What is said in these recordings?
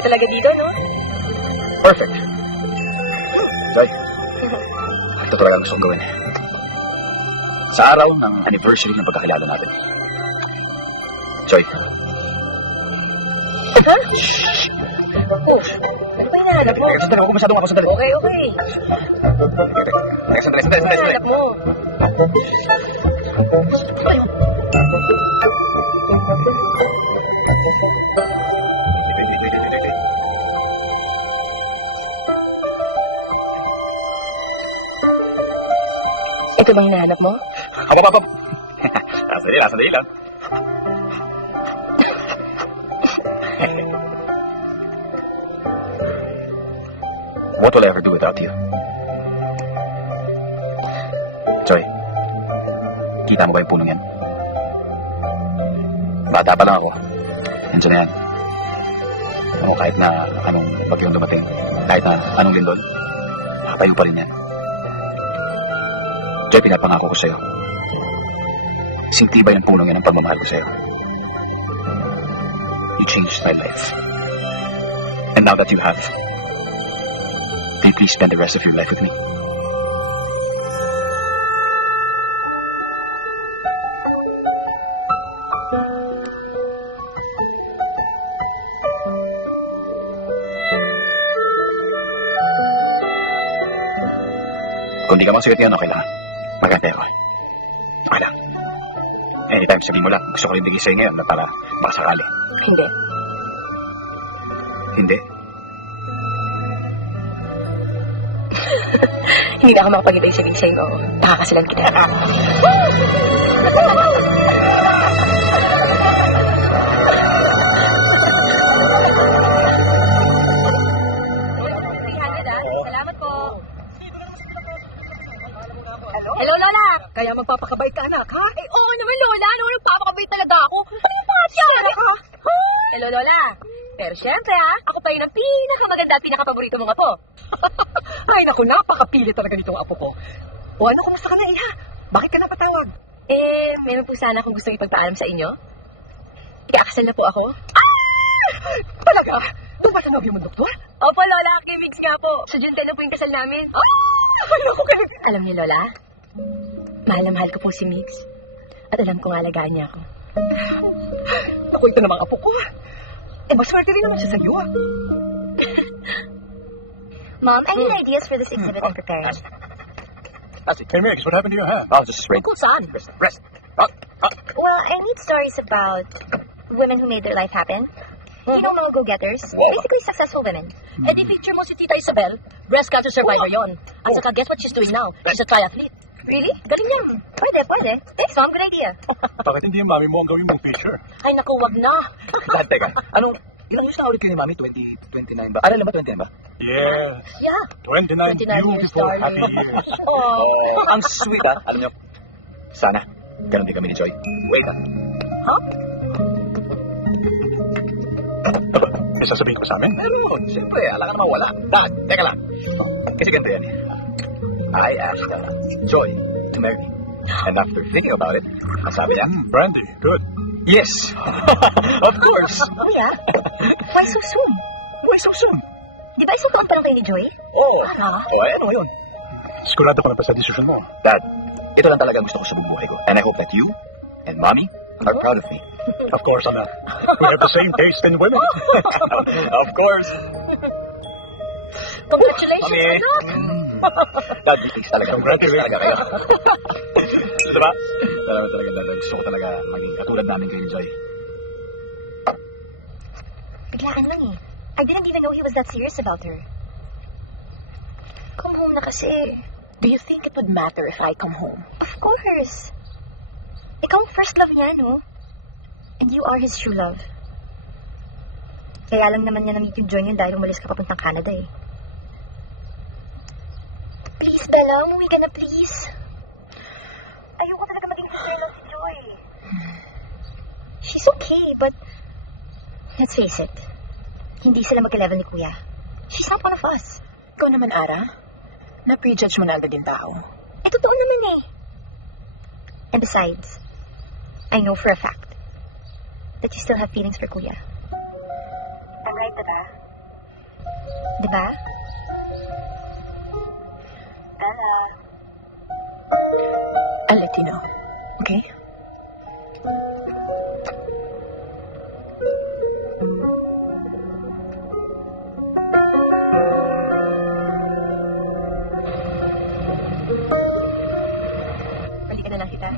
ka talaga dito, no? Perfect. Joy, ito talaga ang gusto kong gawin. Sa araw ng anniversary ng pagkakilala natin. Joy. Ha? Oh, ano ba hinahanap mo? Sandali, huwag masyadong ako sandali. Okay, okay. Sandali. Ano hinahanap mo? Wait. Ito bang hinahanap mo? Hop. Sandali lang. What will I ever do without you? Joy, kita mo ba yung punong yan? Bata pa lang ako. Nandiyan na yan. Ako kahit na anong bagyong dumating, kahit na anong lindol, nakapayong pa rin yan. Joy, pinapangako ko sa'yo. Sintibay ng punong yan ang pagmamahal ko sa'yo. You changed my life. And now that you have, will you please spend the rest of your life with me? Kung di ka masulit ngayon, okay lang. Magantay ako. Okay lang. Anytime sabihin mo lang, gusto ko rin bigay sa'yo ngayon na para makasakali. Hindi. Hindi. Hindi na ako makapag-ibig sa'yo. Pakakasilan kita. Salamat po. Hello, Lola! Kaya magpapakabait ka, anak, ha? Eh, oo naman, Lola. Ano, nagpapakabait talaga ako. Ano yung pangatya? Hello, Lola. Pero syempre, ako pa yung pinakamaganda at pinakapaborito mong apo. Ay, naku, napakapili talaga nitong apo ko. O ano, kumusta ka na, Iha? Bakit ka napatawag? Meron po sana akong gusto ipagpaalam sa inyo. Ikakasal na po ako. Talaga? Tuwa ka nobyo mo, doktor? Opo, Lola. Kay Migs nga po. Sa June 10 na po yung kasal namin. Ay, naku, kaya... Alam niyo, Lola, mahal na mahal ko po si Migs. At alam kong alagaan niya ako. Ako, ito namang apo ko. Maswerte rin naman siya sa'yo, ah. Mom, I need ideas for this exhibit I'm preparing. Hey, Mix, what happened to your hair? Oh, just rain. Kung saan? Rest. Up. Well, I need stories about women who made their life happen. You know, mga go-getters. Oh. Basically, successful women. Eh, di picture mo si Tita Isabel. Breast cancer survivor yon. At saka, guess what she's doing now? She's a triathlete. Really? Galing yan. Pwede. Thanks, Mom. Good idea. Bakit hindi yung mami mo ang gawin mong picture? Ay, naku, wag na. Teka. Ilang years na ulit kayo ni mami? 29 ba? Ano na ba, 29 ba? Yeah, Yeah. 29 29 years, beautiful, darling. happy years. Oh. Ang sweet, ha? Alam niyo, sana, ganun din kami ni Joy. Wait, ha? Aba, may sasabihin ko sa amin? Meron, siyempre, alam ka naman wala. Bakit? Teka lang. Kasi ganito yan eh. I asked Joy to marry me. And after thinking about it, ang sabi niya, Brandy, good. yes! Of course! Kuya, why so soon? Why so soon? Di ba isang taon pa lang kayo ni Joy? Oo. Ha? Ano ngayon? Sigurado ka na pa sa desisyon mo. Dad, ito lang talaga gusto ko sa buhay ko. And I hope that you and Mommy are proud of me. Of course, anak. We have the same taste in women. Of course! Congratulations, Mami! anak. Dad, please talaga. Congratulations talaga kayo. Diba? Talaga, Dad. Gusto ko talaga maging katulad namin kayo ni Joy. Bigla ka lang eh. I didn't even know he was that serious about her. Come home na kasi. Do you think it would matter if I come home? Of course. Ikaw ang first love niya, no? And you are his true love. Kaya lang naman niya na-meet yung Joy niya dahil umalis ka papuntang Canada eh. Please, Bella, umuwi ka na, please. Ayoko talaga maging friend ni Joy. She's okay, but let's face it, hindi sila magka-level ni Kuya. She's not one of us. Ikaw naman, Ara. Na-prejudge mo na agad yung tao. Eh, totoo naman eh. And besides, I know for a fact that you still have feelings for Kuya. I'm right, diba? Di ba? I'll let you know. Okay? Balikan na lang kita.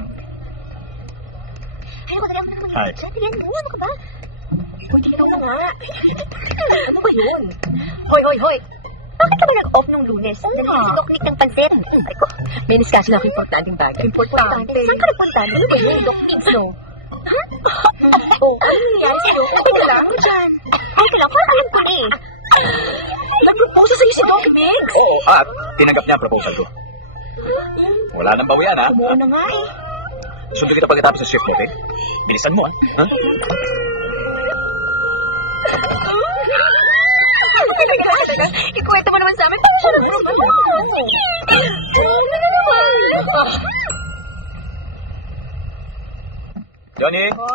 Hi. Ano ka ba? Continue ka nga. Ano ba yun? Hoy! Bakit ka ba nag-off nung Lunes? Nag-click ng pansin. May discussion ako importanteng bagay. Importante. Saan ka nagpunta? Ano ba yun? No. Ha? Oh, ano yan? Teka lang. Teka lang, parang alam ko eh. Nag-propose sa'yo si Doc Biggs? Oo, at tinanggap niya ang proposal ko. Wala nang bawian, ha? Oo na nga eh. Sunod kita pagkatapos sa shift mo, okay? Bilisan mo, ha? Ikwento mo naman sa amin. Paano siya naman?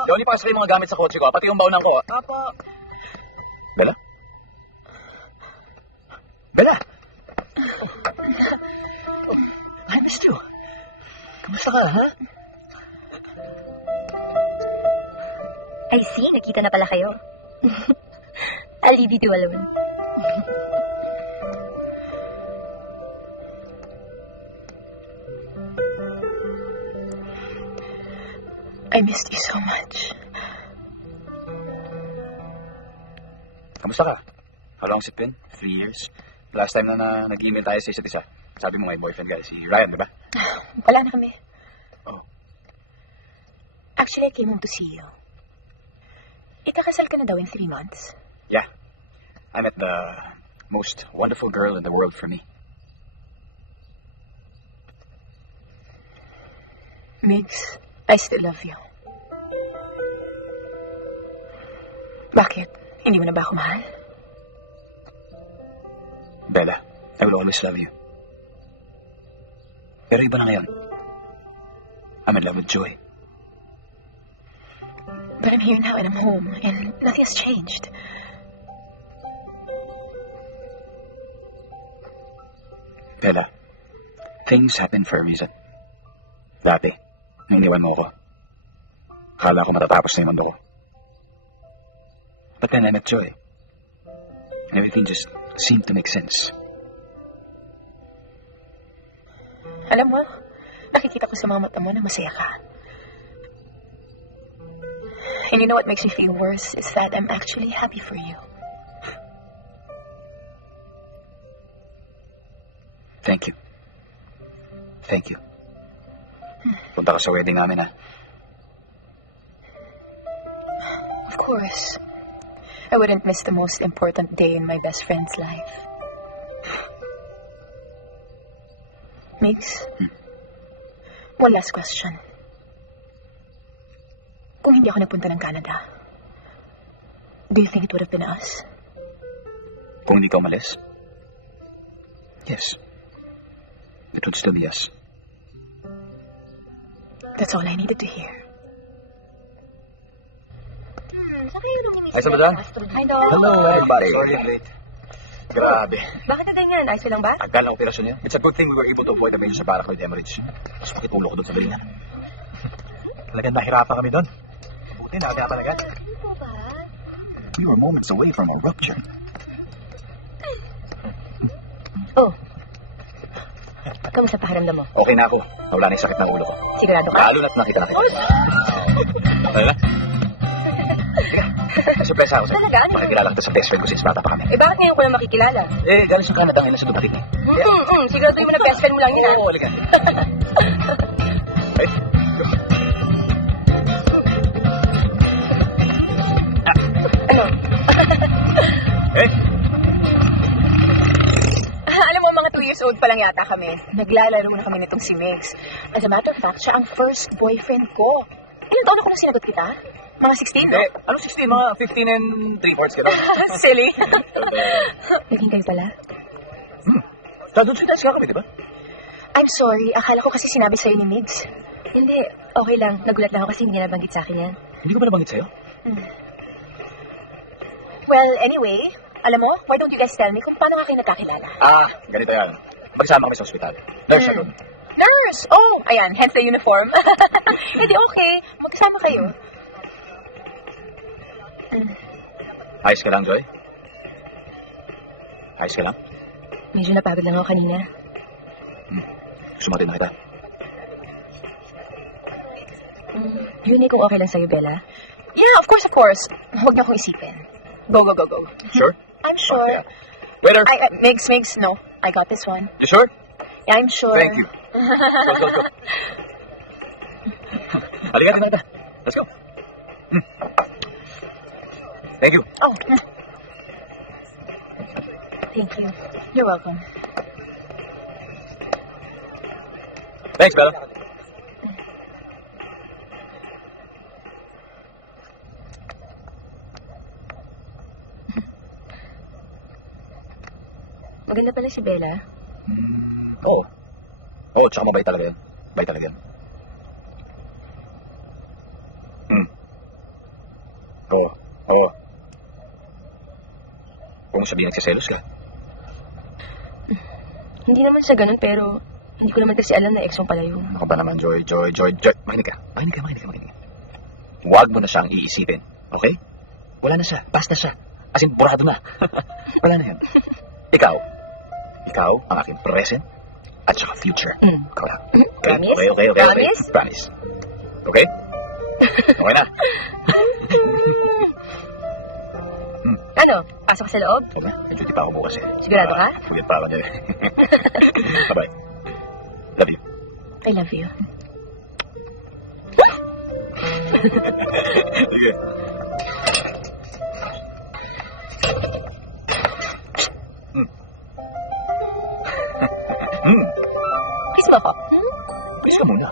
Johnny, pasok yung mga gamit sa kotse ko, pati yung baunan ko, ha? Apo. Bella? Bella! I missed you. Kamusta ka, ha? I see, nakita na pala kayo. I'll leave you two alone. I missed you so much. Kamusta ka? How long's it been? 3 years? Last time na nag-email tayo sa isa't isa. Sabi mo may boyfriend ka, si Ryan, di ba? Wala na kami. Oh. Actually, I came home to see you. Ikakasal ka na daw in 3 months. Yeah. I met the most wonderful girl in the world for me. Migs, I still love you. Bakit? Hindi mo na ba ako mahal? Bella, I will always love you. Pero iba na ngayon. I'm in love with Joy. But I'm here now and I'm home and nothing has changed. Bella, things happen for a reason. Dati, nung iniwan mo ko, akala ko matatapos na yung mundo ko. But then I met Joy. And everything just seemed to make sense. Alam mo, nakikita ko sa mga mata mo na masaya ka. And you know what makes me feel worse is that I'm actually happy for you. Thank you. Thank you. Punta ka sa wedding namin, ha? Of course. I wouldn't miss the most important day in my best friend's life. Migs, one last question. Kung hindi ako nagpunta ng Canada, do you think it would have been us? Kung hindi ka umalis? Yes. It would still be us. That's all I needed to hear. Hi, Sabadan. Hi, Doc. Hello, everybody. Sorry, I'm late. Grabe. Bakit na ganyan? Ayos lang ba? Tagal ng operasyon niya. It's a good thing we were able to avoid the major sa barak with hemorrhage. Mas makitulo ko doon sa balina. Talagang nahirapan kami doon. Buti na kami talaga. We were moments away from a rupture. Oh. Kamusta pakiramdam mo? Okay na ako. Nawala na yung sakit ng ulo ko. Sigurado ka? Lalo na't nakita na kita. Hala? Surpresa ako sa'yo. Talaga? Makikilala kita sa best friend ko since bata pa kami. Eh, bakit ngayon ko lang makikilala? Eh, galing sa Canada ngayon na sunod natin. Sigurado mo na best friend mo lang yan. Oo, halika. Eh? Ano? Eh? Alam mo, mga 2 years old pa lang yata kami. Naglalaro na kami nitong si Migs. As a matter of fact, siya ang first boyfriend ko. Ilan taon ako nung sinagot kita? Mga 16, no? Eh, ano 16? Mga 15 and 3/4 kita. Silly. Naging kayo pala? Doon siya ka kami, di ba? I'm sorry. Akala ko kasi sinabi sa'yo ni Migs. Hindi, okay lang. Nagulat lang ako kasi hindi niya nabanggit sa akin yan. Hindi ko ba nabanggit sa'yo? Well, anyway, Alam mo, why don't you guys tell me kung paano nga kayo nagkakilala? Ganito yan. Magsama kami sa ospital. Nurse siya doon. Nurse! Oh, ayan, hence the uniform. Hindi, okay. Magsama kayo. Ayos ka lang, Joy? Ayos ka lang? Medyo napagod lang ako kanina. Gusto mo din na kita? Yun eh kung okay lang sa'yo, Bella. Yeah, of course, of course. Huwag niyo akong isipin. Go, go, go, go. Sure? I'm sure. Waiter! Migs, no. I got this one. You sure? Yeah, I'm sure. Thank you. Go. Halika na. Let's go. Thank you. Oh. Thank you. You're welcome. Thanks, Bella. Maganda pala si Bella. Oo. Oo, tsaka mabait talaga yan. Mabait talaga yan. Oo. Kung sabihin nagsiselos ka. Hindi naman siya ganun, pero hindi ko naman kasi alam na ex mo pala yun. Ako pa naman, Joy. Makinig ka. Huwag mo na siyang iisipin. Okay? Wala na siya. Basta siya. As in, burado na. Wala na yan. Ikaw ang aking present at saka future. Ikaw lang. Promise? Okay. Promise? Promise. Okay? Okay na. Ano? Pasok sa loob? Okay na. Medyo di pa ako bukas eh. Sigurado ka? Sulit pa ako din. Bye-bye. Love you. I love you. Sige. Kiss mo ako. Kiss ka muna.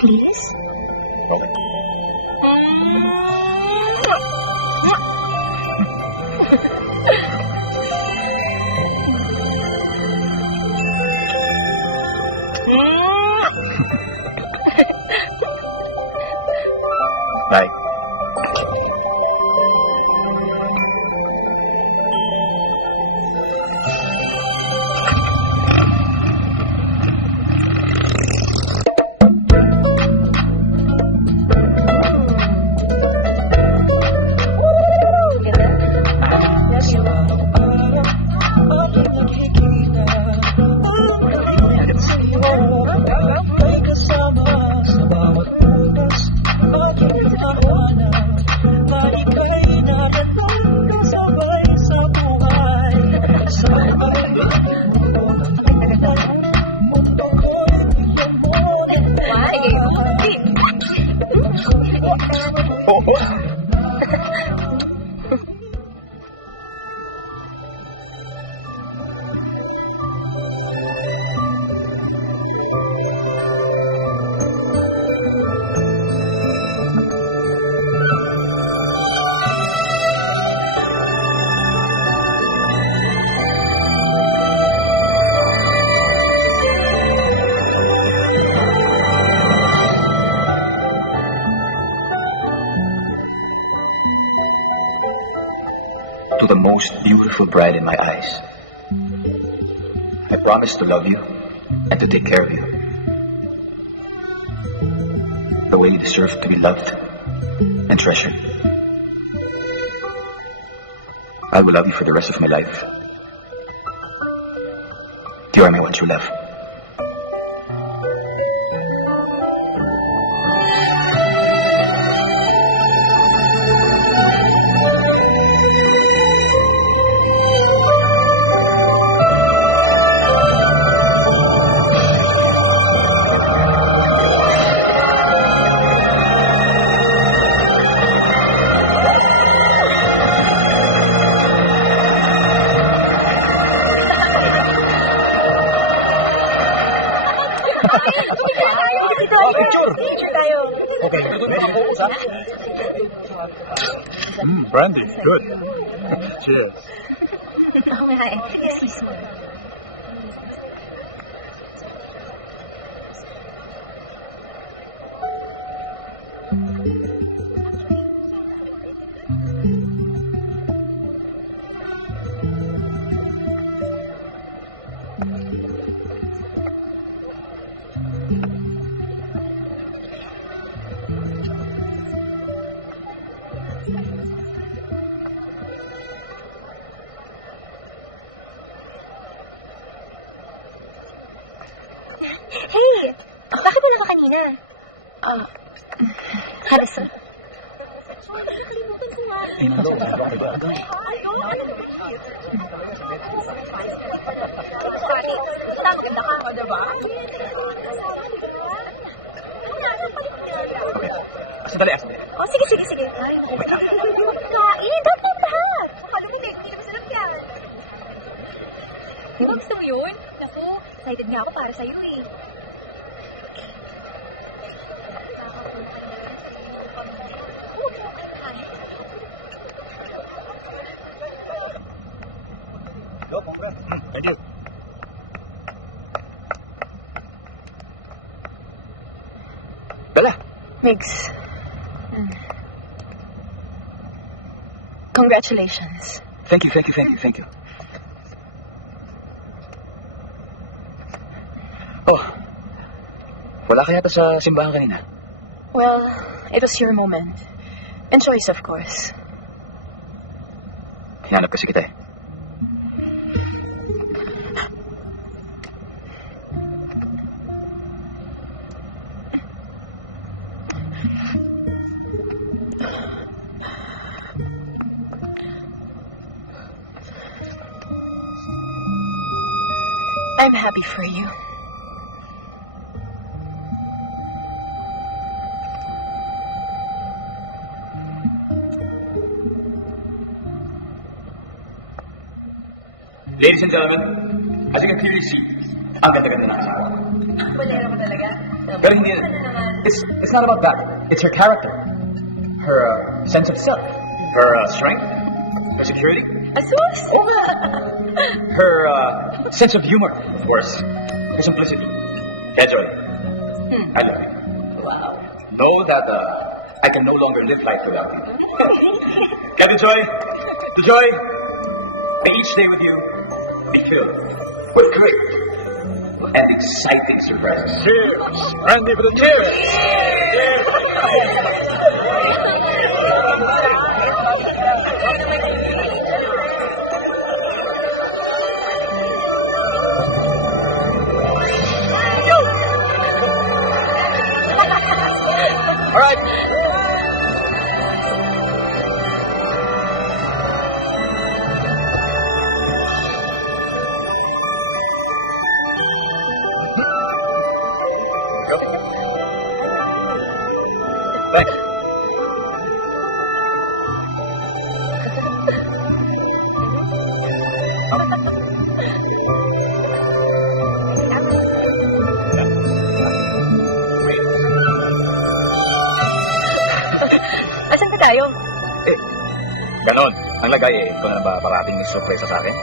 Please? Okay. Bye. To the most beautiful bride in my eyes, I promise to love you and to take care of you the way you deserve to be loved and treasured. I will love you for the rest of my life. You are my one true love. Brandy, good. Cheers. Excuse me. Hey! Bakit wala ka kanina? Harrison? Sandali. Oh, sige. Dapat pa! Gusto mo yun? Excited nga ako para sa'yo eh. Thank you. Dala. Migs. Congratulations. Thank you. Oh, wala ka yata sa simbahan kanina. Well, it was your moment. And choice, of course. Hinanap kasi kita eh. I'm happy for you. Ladies and gentlemen, as you can clearly see, ang ganda-ganda na siya. Bolero mo talaga? Pero hindi, it's not about that. It's her character. Her sense of self. Her strength. Her security. Asus! Her sense of humor, of course. Her simplicity. Enjoy. Enjoy. Wow. Know that I can no longer live life without you. And enjoy. May each day with you be filled with great and exciting surprises. Cheers! Randy for the cheers! All right. Thanks. Asan ba tayo? Ganon. Ang lagay eh. Ikaw na ba parating may surpresa sa akin?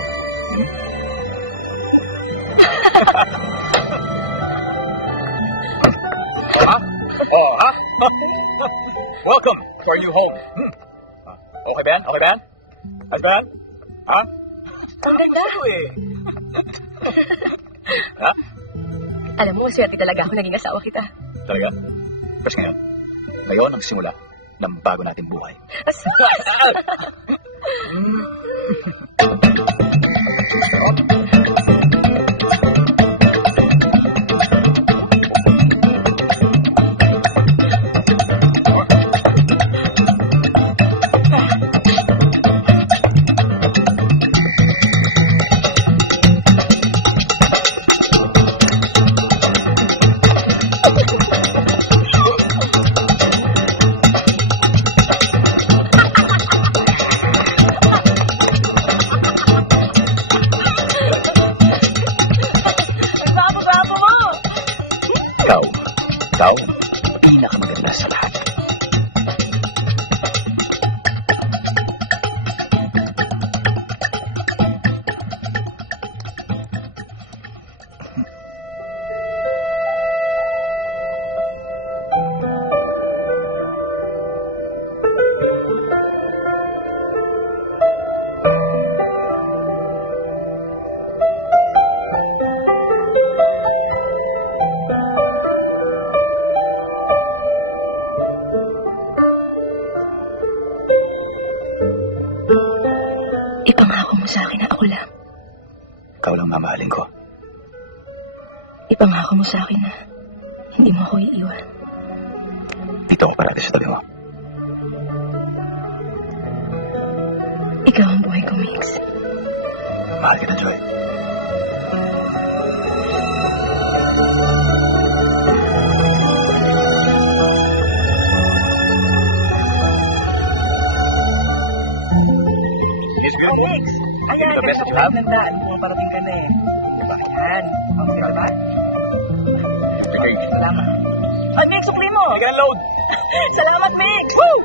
Ha? Oh, ha? Welcome to our new home. Okay ba yan? Ayos ba yan? Ha? Ang ganda ko eh. Ha? Alam mo, swerte talaga ako naging asawa kita. Talaga? Kasi ngayon ang simula ng bago nating buhay. Asus! Ikaw, pinakamaganda sa lahat. Ipangako mo sa akin na ako lang. Ikaw lang mamahalin ko. Ipangako mo sa akin na Ikaw ang buhay ko, Mix. Mahal kita, Joy. Miss Good. Mix! Ayan, The best that you have? nandaan kung parating ka na eh. Ayan. Okay ka ba? Salamat. Ay, Mix, sukli mo! Sige na load. Salamat, Mix! Woo!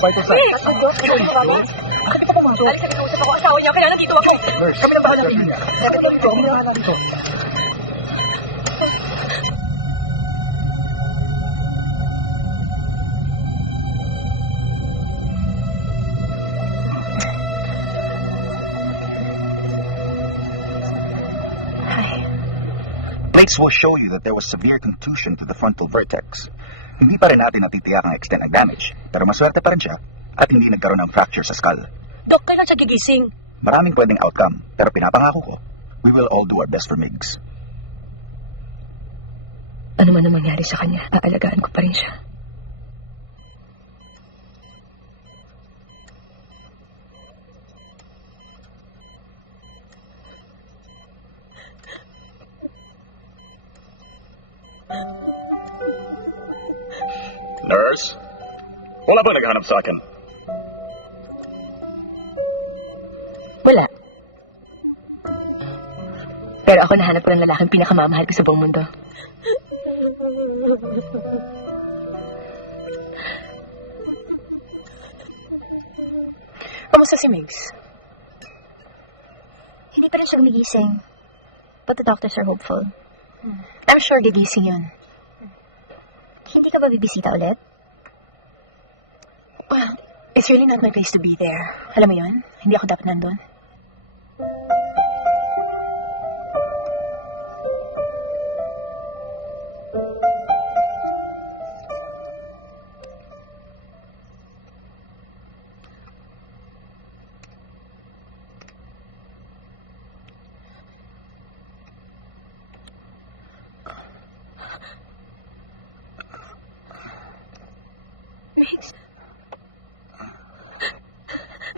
Vital sign. Asawa niya, kaya nandito ako. Kami na bahala. Plates will show you that there was severe contusion to the frontal vertex. Hindi pa rin natin natitiyak ang extent ng damage, pero maswerte pa rin siya at hindi nagkaroon ng fracture sa skull. Dok, kailan siya gigising? Maraming pwedeng outcome, pero pinapangako ko, we will all do our best for Migs. Ano man ang mangyari sa kanya, aalagaan ko pa rin siya. Nurse? Wala bang naghanap sa akin? Wala. Pero ako nahanap ko ng lalaking pinakamamahal ko sa buong mundo. Kamusta si Migs? Hindi pa rin siya gumigising. But the doctors are hopeful. I'm sure gigising yun. Hindi ka ba bibisita ulit? Well, it's really not my place to be there. Alam mo yun? Hindi ako dapat nandun.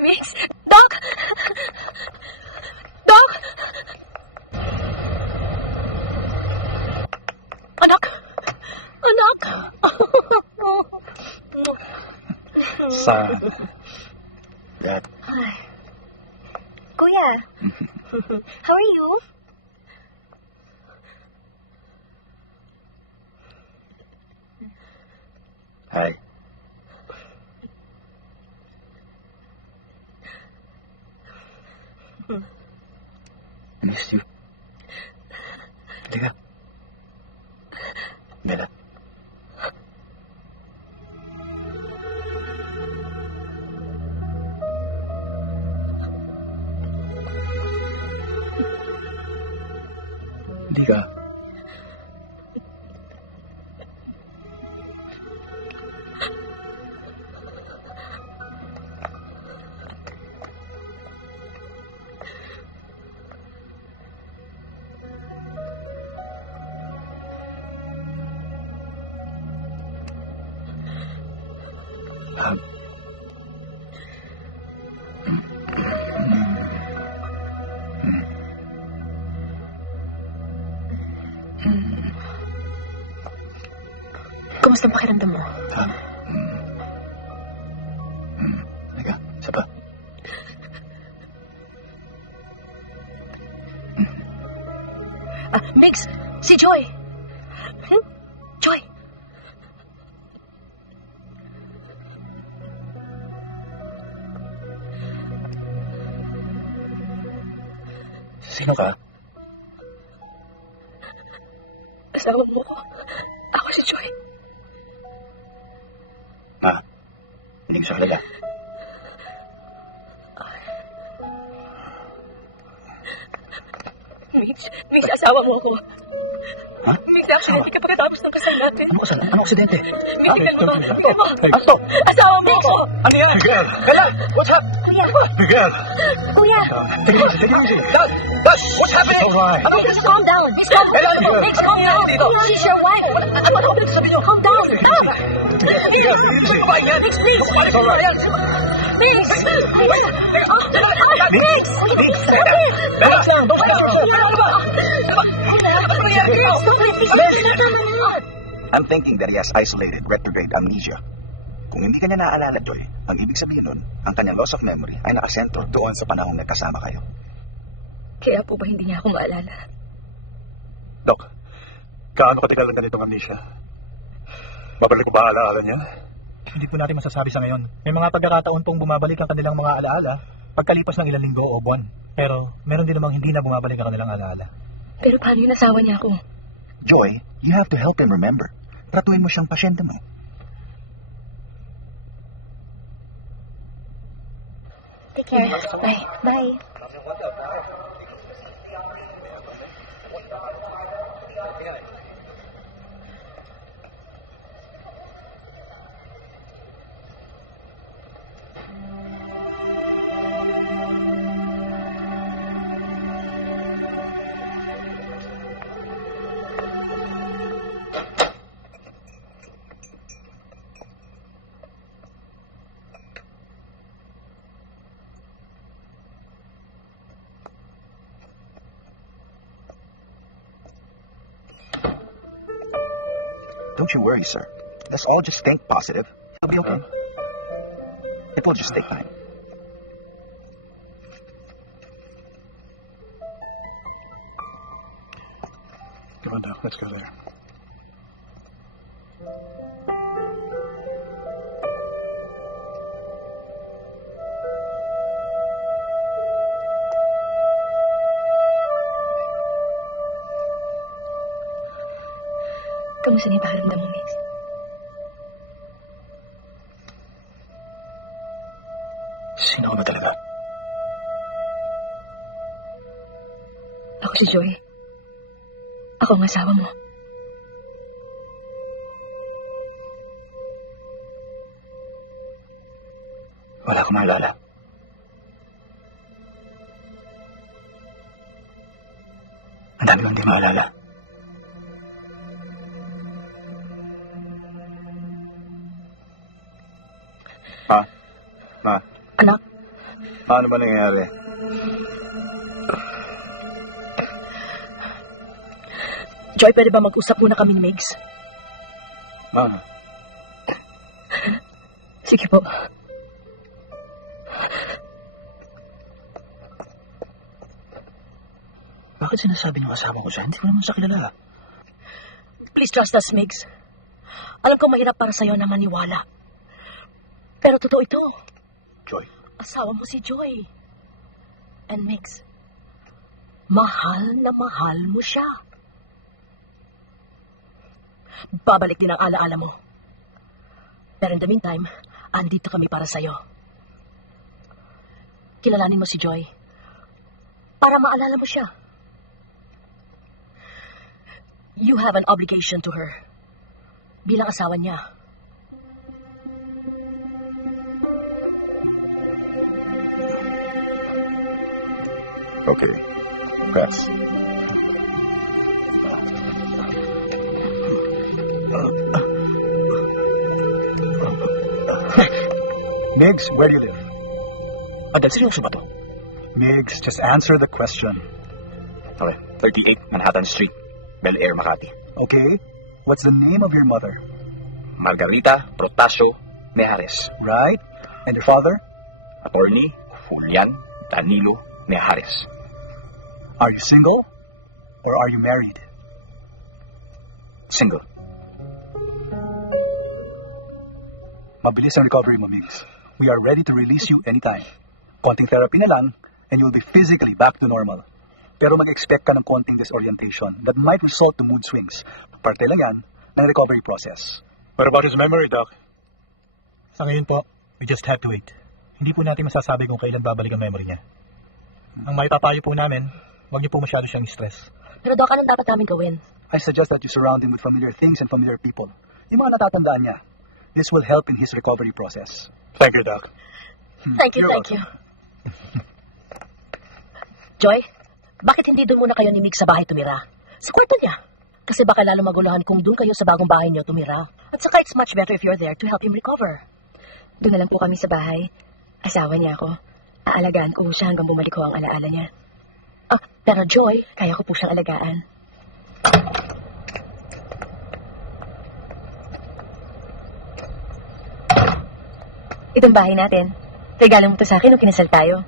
Mix! Doc! Doc! Anak! Anak! Sa... That... Kuya, how are you? Hi. Missed you. Halika. Bella. Halika. Kumusta ang pakiramdam mo? Teka, isa pa. Mix! Si Joy! Joy! Sino ka? Asawa mo ko. Ako si Joy. Ha? Hindi ko siya kilala. Mix, asawa mo ko. Ha? Mix, actually, ka pagkatapos ng kasal natin. Ano kasal? Anong aksidente? Tingnan mo. Tingnan mo. Stop! Asawa mo ko. Ano yan? Miguel! Miguel! What's up? Miguel! Kuya, Take it easy, take it easy. What's happening? Alright. please calm down. Please calm down. Please calm down. She's your wife. Ano ba sabi niyo? Calm down. Stop. Miguel, easy. Mix, please. It's alright. Mix. Mix. I'm thinking that he has isolated retrograde amnesia. Kung hindi kanya naaalala, Joy, ang ibig sabihin nun, ang kanyang loss of memory ay nakasentro doon sa panahong nagkasama kayo. Kaya po ba hindi niya ako maalala? Dok, gaano katagal na ganitong amnesia? Babalik ko ba alaala niya? Hindi po natin masasabi sa ngayon. May mga pagkakataon pong bumabalik ang kanilang mga alaala pagkalipas ng ilang linggo o buwan. Pero meron din namang hindi na bumabalik ang kanilang alaala. Pero paano yung asawa niya ako? Joy, you have to help him remember. Tratuhin mo siyang pasyente mo. Take care. Bye. Bye. Don't you worry, sir. Let's all just think positive. It'll be okay. It will just take time. Come on, Doc, let's go there. Kamusta niya pakiramdam mo, Mix? Sino ka ba talaga? Ako si Joy. Ako ang asawa mo. Wala akong maalala. Ang dami kong hindi maalala. Ma, Anak, Ano ba nangyayari? Joy, pwede ba mag-usap muna kaming Migs? Ma, Sige po. Bakit sinasabi niyo kasama ko siya? Hindi ko naman siya kilala. Please trust us, Migs. Alam ko mahirap para sa'yo na maniwala. Pero totoo ito. Joy, Asawa mo si Joy. And Migs, mahal na mahal mo siya. Babalik din ang alaala mo. Pero in the meantime, andito kami para sa'yo. Kilalanin mo si Joy para maalala mo siya. You have an obligation to her bilang asawa niya. okay. Gus. Migs, where do you live? Agad, seryoso ba to? Migs, just answer the question. Okay, 38 Manhattan Street, Bel Air, Makati. Okay? What's the name of your mother? Margarita Protasio Nejares. Right? And your father? Attorney Julian Danilo Nejares. Are you single? Or are you married? Single. Mabilis ang recovery mo, Migs. We are ready to release you anytime. Konting therapy na lang, and you'll be physically back to normal. Pero mag-expect ka ng konting disorientation that might result to mood swings. Parte lang yan ng recovery process. What about his memory, Doc? Sa ngayon po, we just have to wait. Hindi po natin masasabi kung kailan babalik ang memory niya. Ang maitapayo po namin, huwag niyo po masyado siyang stress. Pero Doc, anong dapat namin gawin? I suggest that you surround him with familiar things and familiar people. Yung mga natatandaan niya. This will help in his recovery process. Thank you, Doc. Thank you, You're thank you. Joy, bakit hindi doon muna kayo ni Migs sa bahay tumira? Sa kwarto niya. Kasi baka lalo maguluhan kung doon kayo sa bagong bahay niyo tumira. At saka it's much better if you're there to help him recover. Doon na lang po kami sa bahay. Asawa niya ako. Aalagaan ko siya hanggang bumalik ko ang alaala niya. Pero Joy, Kaya ko po siyang alagaan. Itong bahay natin. Regalo mo to sa akin nung kinasal tayo.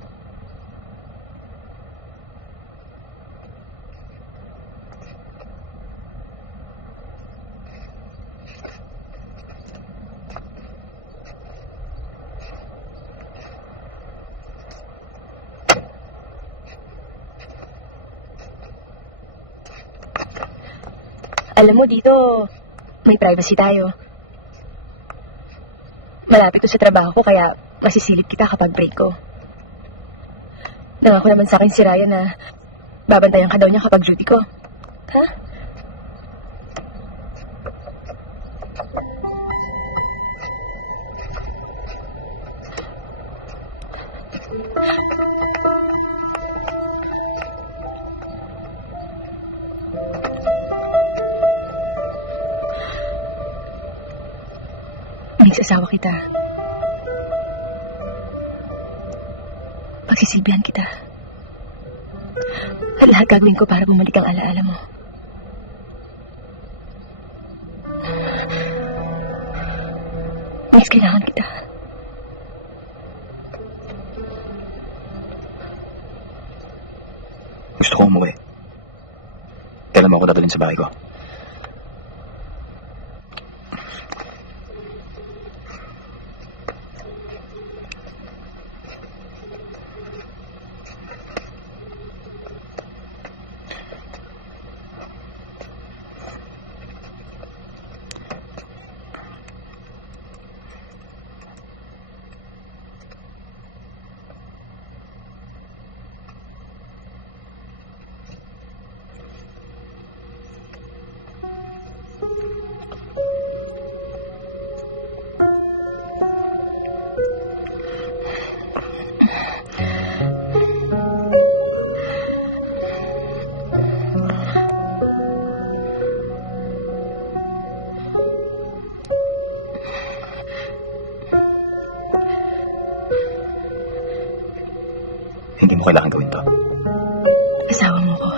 Alam mo, dito, may privacy tayo. Malapit to sa trabaho ko, kaya masisilip kita kapag break ko. Nangako naman sa akin si Ryan na babantayan ka daw niya kapag duty ko. Ha? Nagsasawa kita. Pagsisilbihan kita. At lahat gagawin ko para bumalik ang alaala mo. Miss, kailangan kita. Gusto ko umuwi. Kailan mo ako dadalhin sa bahay ko? Hindi mo kailangan gawin to. Asawa mo ko.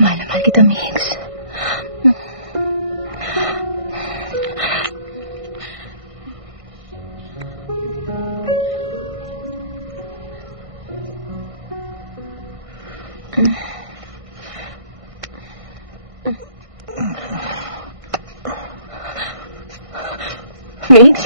Mahal na mahal kita, Mix. Mix?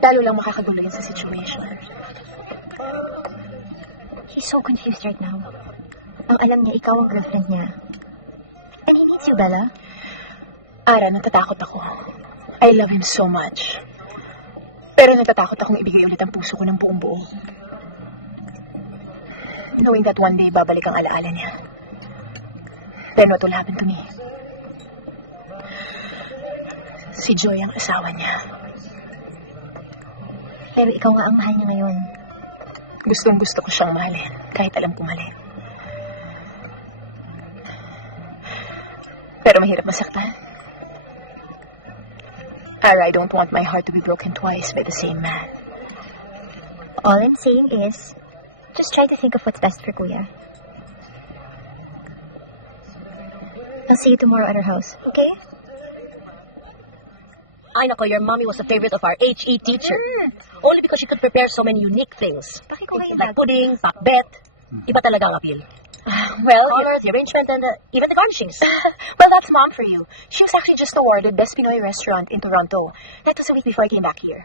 Lalo lang makakagulo yun sa situation. He's so confused right now. Ang alam niya, ikaw ang girlfriend niya. And he needs you, Bella. Ara, natatakot ako. I love him so much. Pero natatakot akong ibigay ulit ang puso ko ng buong buo. Knowing that one day, babalik ang alaala niya. Then what will happen to me? Si Joy ang asawa niya. Pero ikaw nga ang mahal niya ngayon. Gustong gusto ko siyang mahalin, kahit alam kong mali. Pero mahirap masaktan. Ara, I don't want my heart to be broken twice by the same man. All I'm saying is, just try to think of what's best for Kuya. I'll see you tomorrow at our house, okay? Ay nako, your mommy was a favorite of our HE teacher. Only because she could prepare so many unique things. Bakit ko kayo Like pudding, pakbet. Iba talaga ang appeal. Well, Colors, the arrangement, and even the garnishings. well, that's mom for you. She was actually just awarded Best Pinoy Restaurant in Toronto. That was a week before I came back here.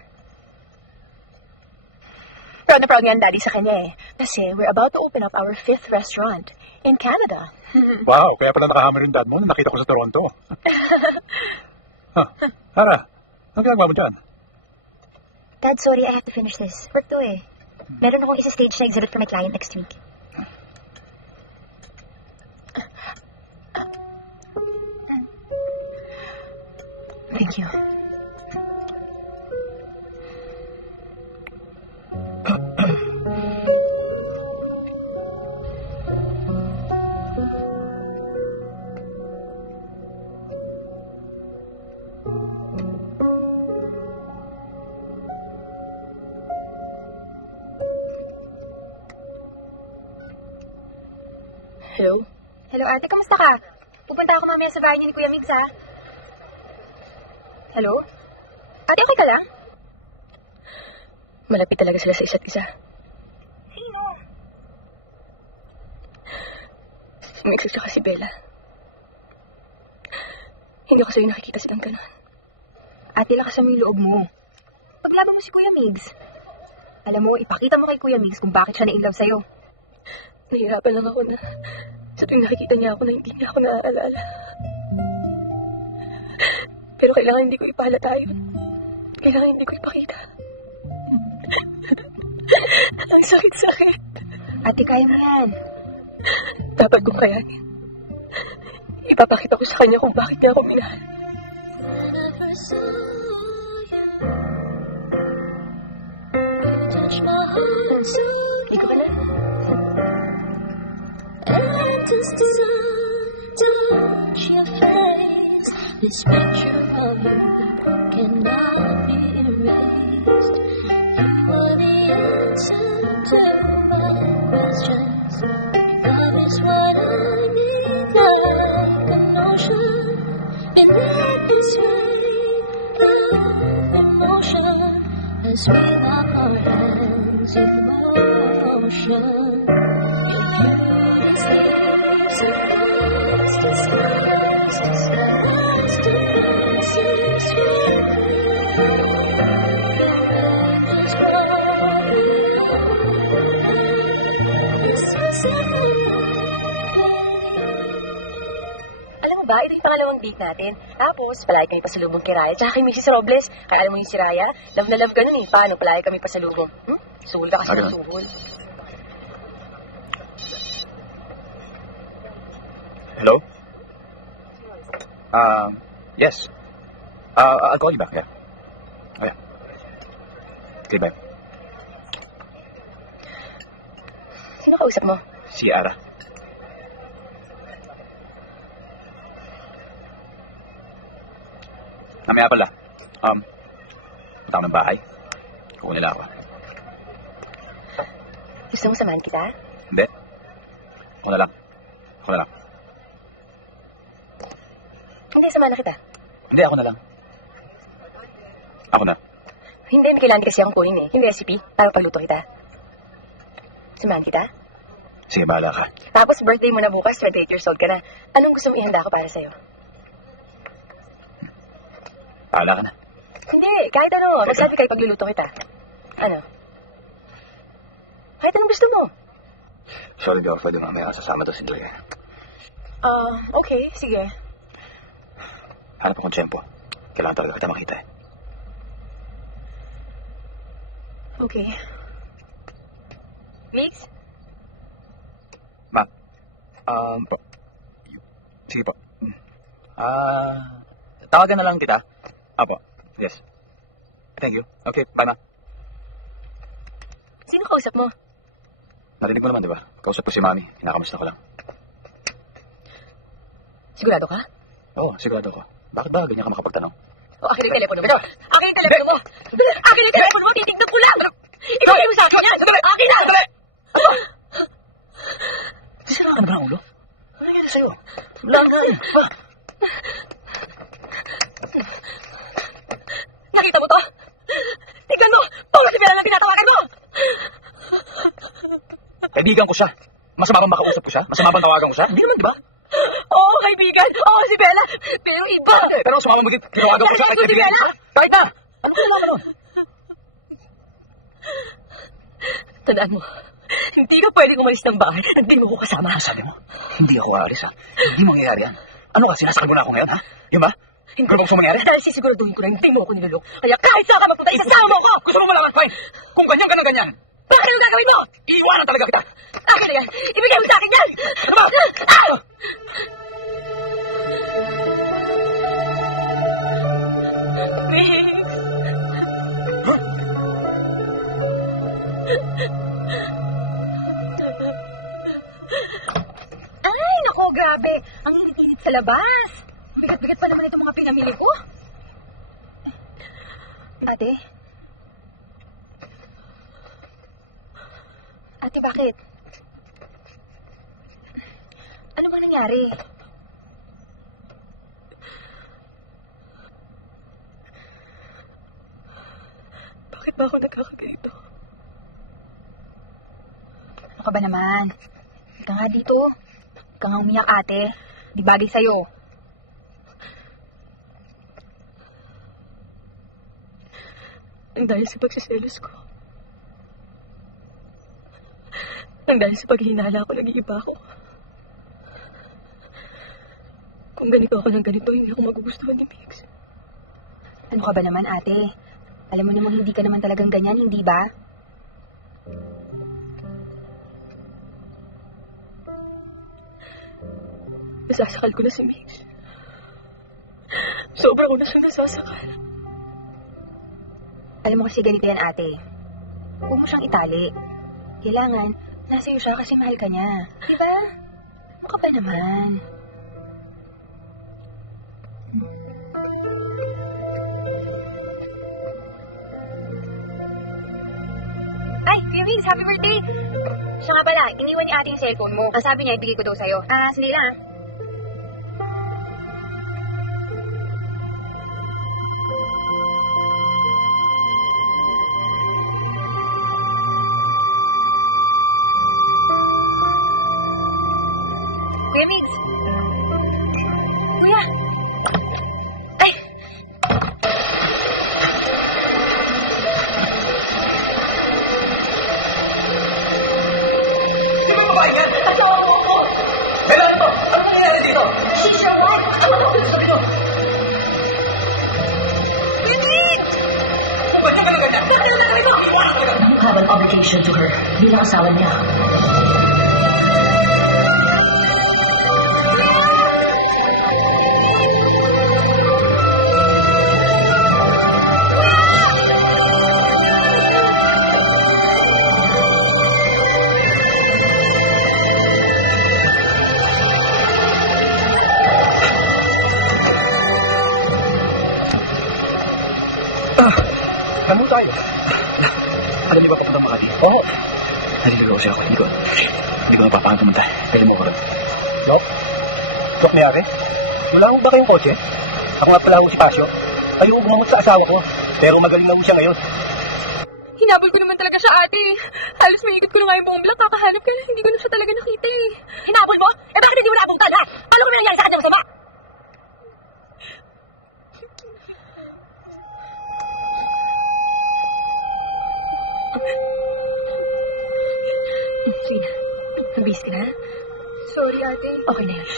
Proud na proud nga ang daddy sa kanya eh. Kasi we're about to open up our 5th restaurant in Canada. Wow, kaya pala nakahammer yung dad mo. Nakita ko sa Toronto. Ara, ang ginagawa mo dyan? Dad, sorry, I have to finish this. Work to eh. Meron akong isa-stage na exhibit for my client next week. Thank you. Hello? Hello, ate. Kamusta ka? Pupunta ako mamaya sa bahay ni Kuya Migs, ha? Hello? Ate, okay ka lang? Malapit talaga sila sa isa't isa. Si Mix at saka si Bella. Hindi ko sa'yo nakikita sa tanggalan. Ate, lakas mo yung loob mo. Paglaban mo si Kuya Migs. Alam mo, ipakita mo kay Kuya Migs kung bakit siya na-inlove sa'yo. Nahihirapan lang ako na sa tuwing nakikita niya ako na hindi niya ako naaalala. Pero kailangan hindi ko ipahalata yun. Kailangan hindi ko ipakita. Ang sakit-sakit. Ate, kaya mo yan. Dapat kong kayanin. Ipapakita ko sa kanya kung bakit niya ako minahal. Hindi ko ba na? Just touch your face. This picture of you cannot be erased. You were the answer to my questions. Love is what I need now. ocean and swing our hands in motion. Your beauty's leaves and lights disguise as last devices swing. The sunset Alam mo ba, ito yung pangalawang date natin. Tapos, palagi kami pasalubong kay Raya, tsaka kay Mrs. Robles. Kaya alam mo yung si Raya, love na love ka nun eh. Paano, palagi kami pasalubong. Suhol ka kasi Ano? ng suhol. Hello? Yes. I'll call you back, yeah. Oh, yeah. Okay, bye. Sino kausap mo? Si Ara. Mamaya pala. Punta ako ng bahay. Kukunin nila ako. Gusto mo samahan kita? Hindi. Ako na lang. Ako na lang. Hindi, samahan na kita. Hindi, ako na lang. Ako na. Hindi, kailangan kasi akong kunin eh. Yung recipe, para pagluto kita. Samahan kita? Sige, bahala ka. Tapos birthday mo na bukas, 28 years old ka na. Anong gusto mo ihanda ko para sa'yo? Bahala ka na. Hindi, kahit ano. Magsabi kayo pagluluto kita. Ano? Kahit anong gusto mo. Sorry, di ako pwede mamaya sasama to si Joy. Okay, sige. Hanap akong tiyempo. Kailangan talaga kita makita eh. Okay. Mix? Po. Sige po. Tawagan na lang kita. Apo. Yes. Thank you. Okay, bye na. Sino kausap mo? Narinig mo naman, di ba? Kausap ko si Mami. Kinakamusta ko lang. Sigurado ka? Oo, sigurado ko. Bakit ba ganyan ka makapagtanong? O, akin yung telepono mo. Akin yung telepono mo. Akin yung telepono mo. Titignan ko lang. Ikaw yung sa akin yan. Akin na. Sira ka na ba ang ulo? Ano nangyari sa'yo? Wala ka eh. Ba? Nakita mo to? Tignan mo. Tawag si Bella na tinatawagan mo. Kaibigan ko siya. Masama bang makausap ko siya? Masama bang tawagan ko siya? Hindi naman, di ba? Oo, kaibigan. Oo, si Bella. Pero yung iba. Pero sumama mo din. Tinawagan ko siya. Bakit si Bella? Kahit na! Ano ba naman nun? Tandaan mo. Hindi ka pwedeng umalis ng bahay at di mo ko kasama. Sabi mo, hindi ako aalis ha. Hindi mangyayari yan. Ano ka, sinasakal mo na ako ngayon ha? Yun ba? Hindi. Ano gusto mangyari? Dahil sisiguraduhin ko na hindi mo ako nilulok. Kaya kahit saan ka magpunta, isasama mo ako! Gusto mo malaman, Mike? Kung ganyan ka na ganyan, Bakit ang gagawin mo? iiwanan talaga kita. Akin na yan! Ibigay mo sa akin yan! Ano ba? Ah! Ay, naku, grabe. Ang init-init sa labas. Bigat-bigat pa naman itong mga pinamili ko. Ate? Ate, bakit? Ano ba nangyari? Bakit ba ako nagkakaganito? Ano ka ba naman? Ika nga dito. Ika nga umiyak, ate. Di bagay sa'yo. Ang dahil sa pagsiselos ko. Ang dahil sa paghihinala ko, nag-iiba ako. Kung ganito ako ng ganito, hindi ako magugustuhan ni Mix. Ano ka ba naman, ate? Alam mo namang hindi ka naman talagang ganyan, hindi ba? Nasasakal ko na si Mix. Sobra ko na siyang nasasakal. Alam mo kasi ganito yan, ate. Huwag mo siyang itali. Kailangan, nasa iyo siya kasi mahal ka niya. Diba? Ano ka ba naman? Ay, Mix, happy birthday! Siya nga pala, iniwan ni ate yung cellphone mo. Sabi niya, ibigay ko daw sa'yo. Sandali lang. Kuya! Ay! Have an obligation to her. Bilang asawa niya. Ano tayo? Alam niyo ba kung anong Makati? Oo. Nalilito kasi ako. Hindi ko napapahan pumunta. Pwede mo ko rin. No? Dok, mayari? Wala mo ba kayong kotse? Ako nga pala akong si Pasio. Ayaw gumamot sa asawa ko. Pero magaling na siya ngayon. Hinabol ko naman talaga siya, ate. Halos maigit ko na nga yung buong block. Kakahanap ka na. Hindi ko na siya talaga nakita eh. Hinabol mo? Eh bakit hindi mo nabungtan, ha? Ano ko nangyari sa kanya masama? Sige na. Nabis ka na? Sorry, ate. Okay na yun.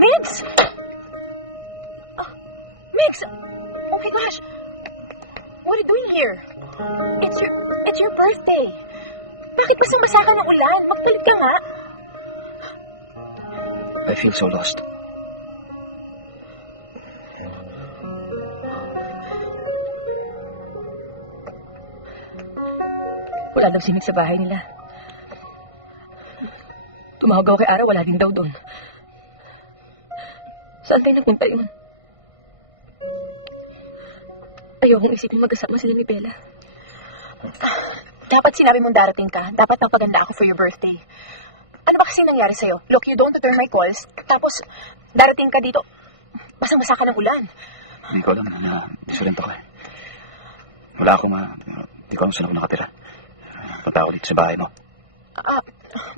Mix! Mix! Oh my gosh! What are you doing here? It's your birthday. Bakit basang-basa ka ng ulan? Magpalit ka nga. I feel so lost. Wala daw simig sa bahay nila. Tumawag ako kay Ara, wala din daw doon. Saan tayo nagpunta yun? Ayokong isipin magkasama sila ni Bella. Dapat sinabi mong darating ka. Dapat napaganda ako for your birthday. Ano ba kasi nangyari sa'yo? Look, you don't return my calls. Tapos, darating ka dito. Basang-basa ka ng ulan. Hindi ko alam na diferente ako eh. Wala akong hindi ko alam saan ako nakatira. Punta ulit sa bahay mo.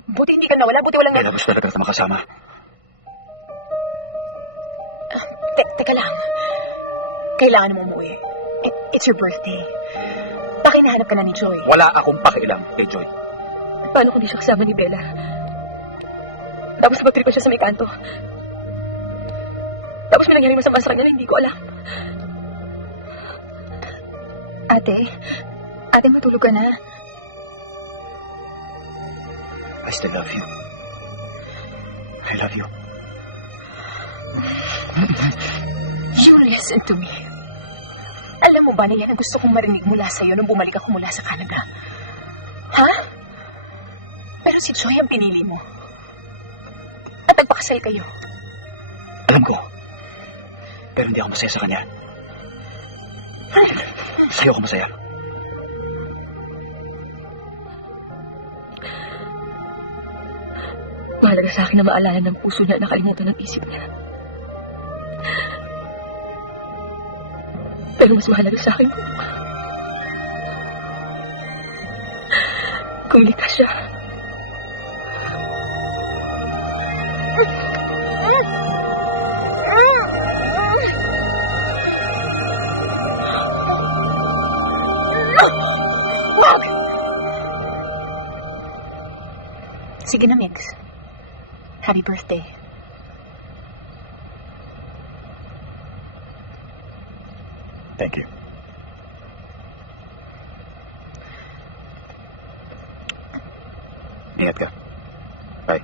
Buti hindi ka nawala. Buti walang... Kaya gusto talaga kita makasama. Teka lang. Kailangan mo umuwi. It's your birthday. Bakit nahanap ka na ni Joy? Wala akong pakialam kay Joy. Paano kung di siya kasama ni Bella? Tapos magtripa siya sa may kanto. Tapos may nangyari masama sa kanya na hindi ko alam. Ate, matulog ka na. I still love you. I love you. You listen to me. Alam mo ba na yan ang gusto kong marinig mula sa'yo nung bumalik ako mula sa Canada? Ha? Pero si Joy ang pinili mo. At nagpakasal kayo. Alam ko. Pero hindi ako masaya sa kanya. Sa'yo ako masaya. Mahalaga sa akin na maalala ng puso niya na kalinito ng isip niya. Pero mas mahalaga sa akin kung likas siya. Sige na, Mix. Happy birthday. Thank you. Ingat ka. Bye.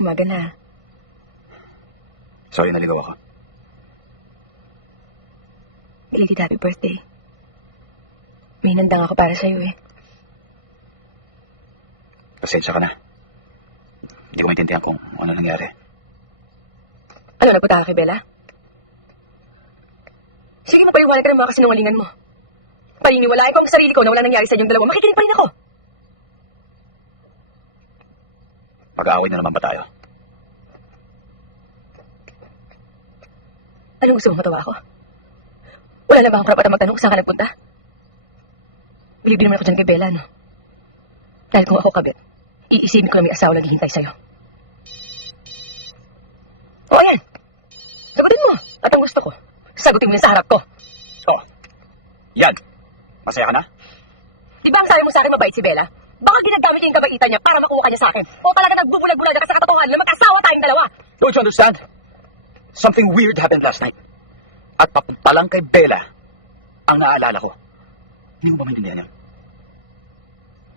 Umaga na. Sorry, naligaw ako. Belated happy birthday. May nandang ako para sa'yo eh. Pasensya ka na. Hindi ko maintindihan kung ano nangyari. Ano, nagpunta ka kay Bella? Sige mo, paliwanag ka ng mga kasinungalingan mo. Paniniwalaan ko ang sarili ko na wala nangyari sa inyong dalawa. Makikinig pa rin ako. Mag-aaway na naman ba tayo? Anong gusto mong matawa ako? Wala na ba akong karapatan magtanong kung saan ka nagpunta? Bilib din naman ako dyan kay Bella, no? Dahil kung ako kabit, iisipin ko na may asawa naghihintay sa'yo. O, ayan! Sagutin mo! At ang gusto ko, sagutin mo yan sa harap ko. Oh, yan. Masaya ka na? Di ba ang sabi mo sa akin mabait si Bella? Baka ginagamit niya yung kabaitan niya para makuha ka niya sa akin. O talaga nagbubulag-bulag na sa katotohanan na magkasawa tayong dalawa. Don't you understand? Something weird happened last night. At papunta lang kay Bella ang naaalala ko. Hindi mo ba maintindihan yan?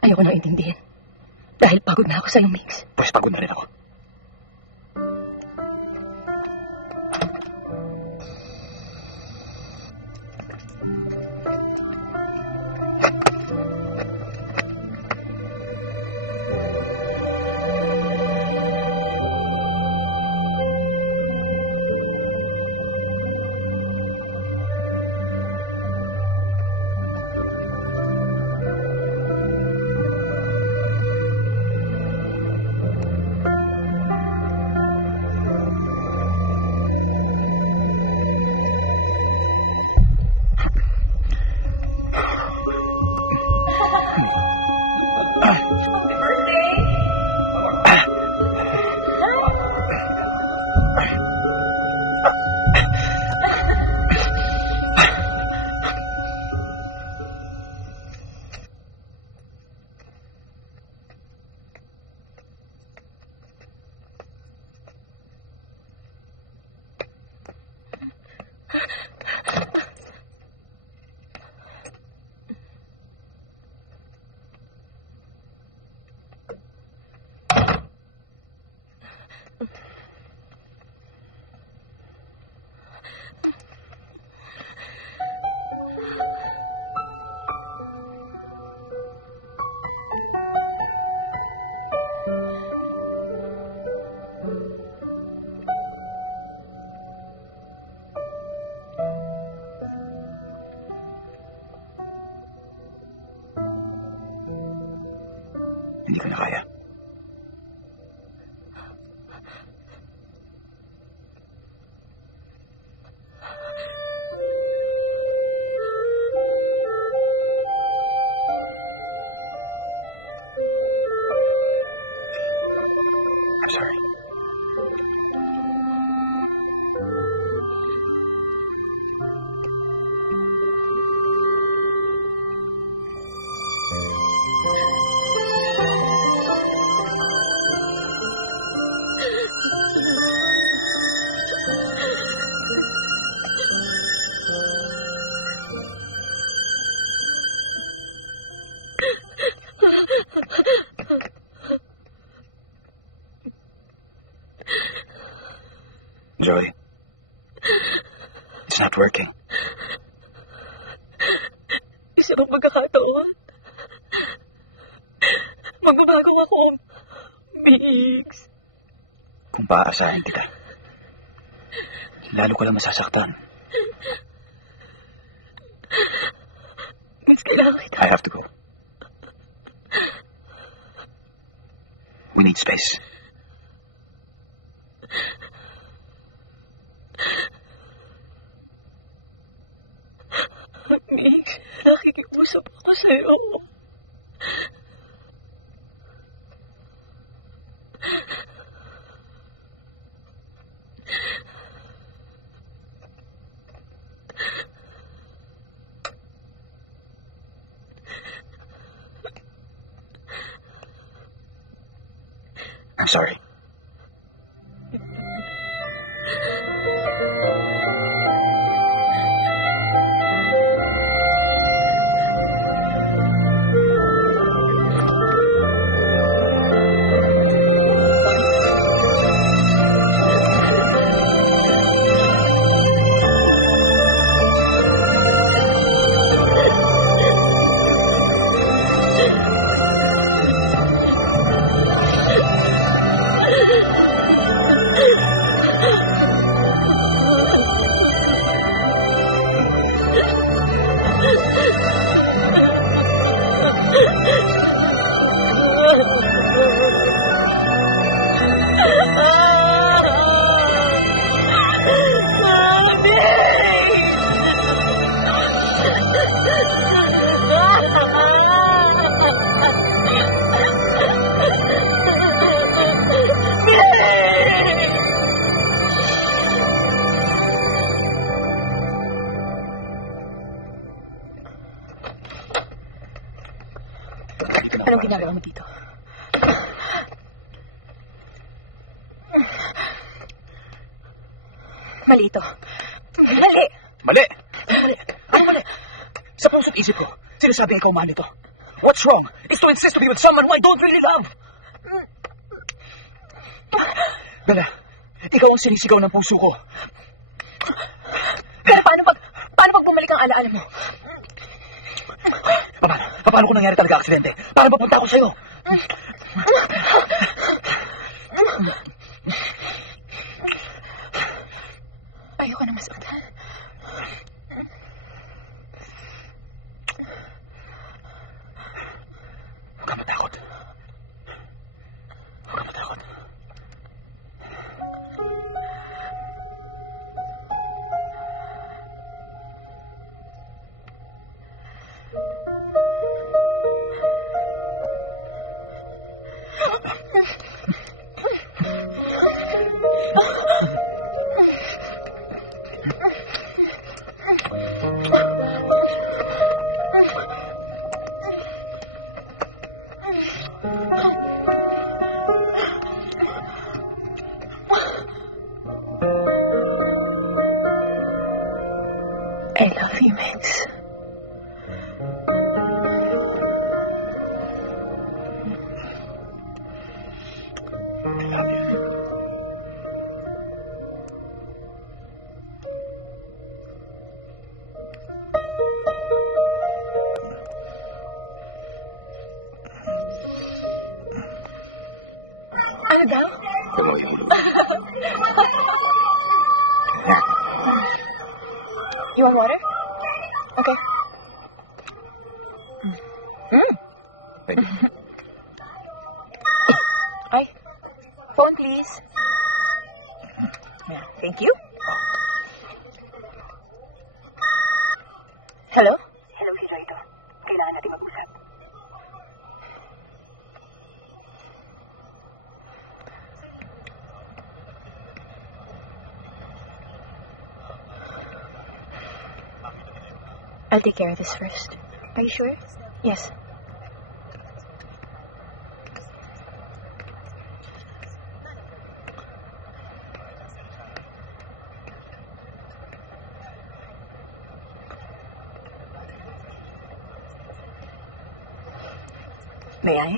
Ayoko nang intindihin. Dahil pagod na ako sa'yo, Mix. Pues pagod na rin ako. Hindi ko na kaya. I'm sorry. Joey, it's not working. Isa pang magkakataon. Magbabago ako, Mix. Kung paaasahin kita, lalo ko lang masasaktan. Mix, kailangan kita. I have to go. We need space. Mix, nakikiusap ako sa'yo. I'm sorry. Anong ginagawa mo dito? Kalito. Mali! Mali! Ano mali? Sa puso't isip ko, sinasabing ikaw mahal ito. What's wrong? Is to insist to be with someone who I don't really love. Bella, ikaw ang sinisigaw ng puso ko. Pero paano pag bumalik ang alaala mo? Paano kung nangyari talaga aksidente? Paano mapunta ako sa'yo? Ayoko na masaktan. Huwag ka matakot. Huwag ka matakot. I love you, Max. I love you. Ano daw? Tuloy yun. You want water? Okay. Thank you. Ay, phone please. Yeah, thank you. Hello? I'll take care of this first. Are you sure? Yes. May I?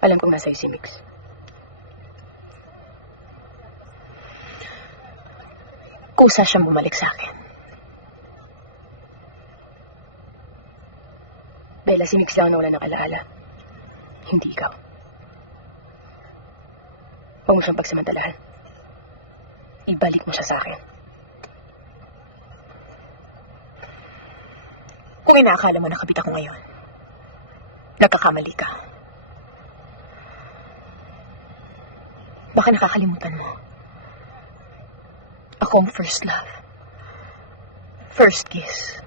Alam kong nasa si Mix. Kusa siyang bumalik sa akin. Bella, si Mix lang ang nawala ng alaala. Hindi ikaw. Huwag mo siyang pagsamantalahan. Ibalik mo siya sa akin. Kung inaakala mo nakabit ako ngayon, nagkakamali ka. Baka nakakalimutan mo. Ako ang first love. First kiss.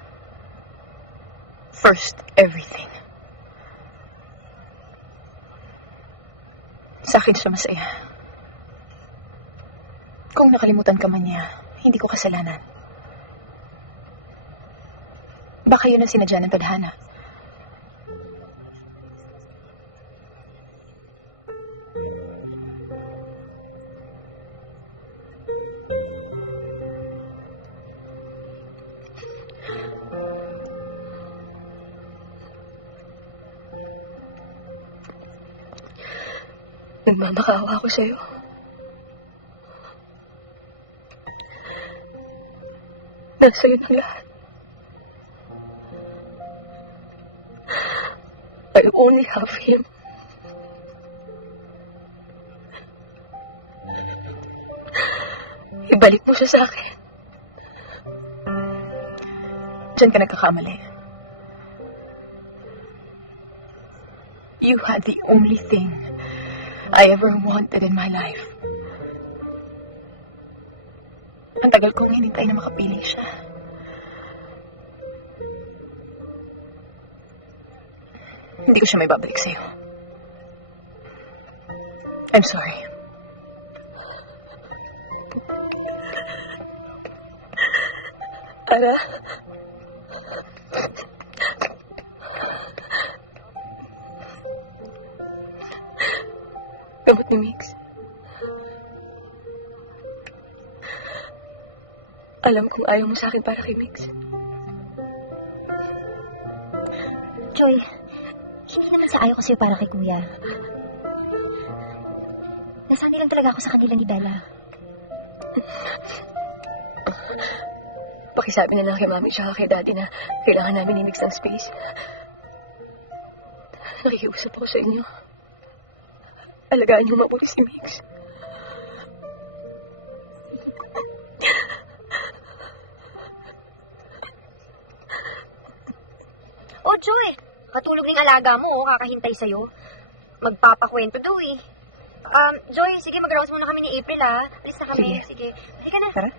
First everything. Sa akin siya masaya. Kung nakalimutan ka man niya, hindi ko kasalanan. Baka yun ang sinadya ng tadhana. Nagmamakaawa ako sa'yo. Nasa'yo ng lahat. I only have him. Ibalik mo siya sa akin. Diyan ka nagkakamali. You had the only thing I ever wanted in my life. Ang tagal kong hinintay na makapili siya. Hindi ko siya may babalik sa'yo. I'm sorry. Ara. Gamot ni Mix. Alam kong ayaw mo sa akin para kay Mix. Joy, hindi naman sa ayaw ko sa'yo para kay Kuya. Nasabi lang talaga ako sa kanila ni Dala. Pakisabi na lang kay Mami tsaka kay Daddy na kailangan namin ni Mix ng space. Nakikiusap ako sa inyo. Alagaan niyo mabuti si Mix. Oh, Joy, katulog ng alaga mo, kakahintay sa'yo. Magpapakwento daw eh. Joy, sige, mag-rouse muna kami ni April, ha? Please na kami. Sige. Sige na. Tara.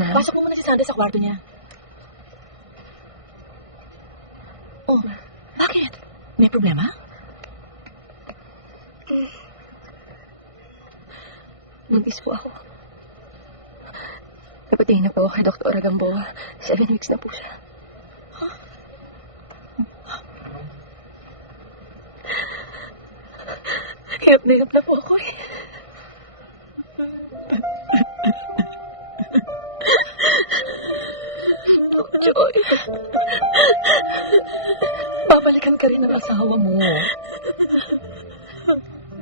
Ma'am? Pasok mo muna si Sandra sa kwarto niya. Oh, bakit? May problema? Buntis po ako. Napatingin na po ako kay Dr. Gamboa. 7 weeks na po siya. Hirap na po ako eh. Joy. Babalikan ka rin ng asawa mo.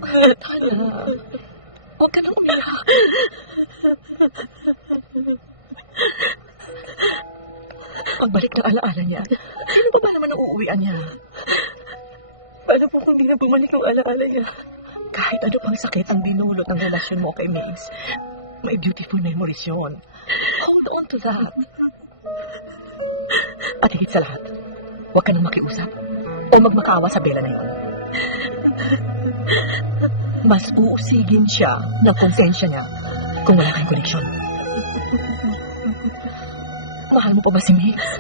Kaya na. Huwag ka nang umiyak. Pagbalik ng alaala niya, sino pa ba naman ang uuwian niya? Paano po kung di na bumalik ang alaala niya? Kahit ano pang sakit ang dinulot ng relasyon mo kay Maze, may beautiful memories yun. Hold on to that. At higit sa lahat, huwag ka nang makiusap o magmakaawa sa Bella na yun. Mas uusigin siya ng konsensya niya kung wala kang koneksyon. Mahal mo pa ba si Maze?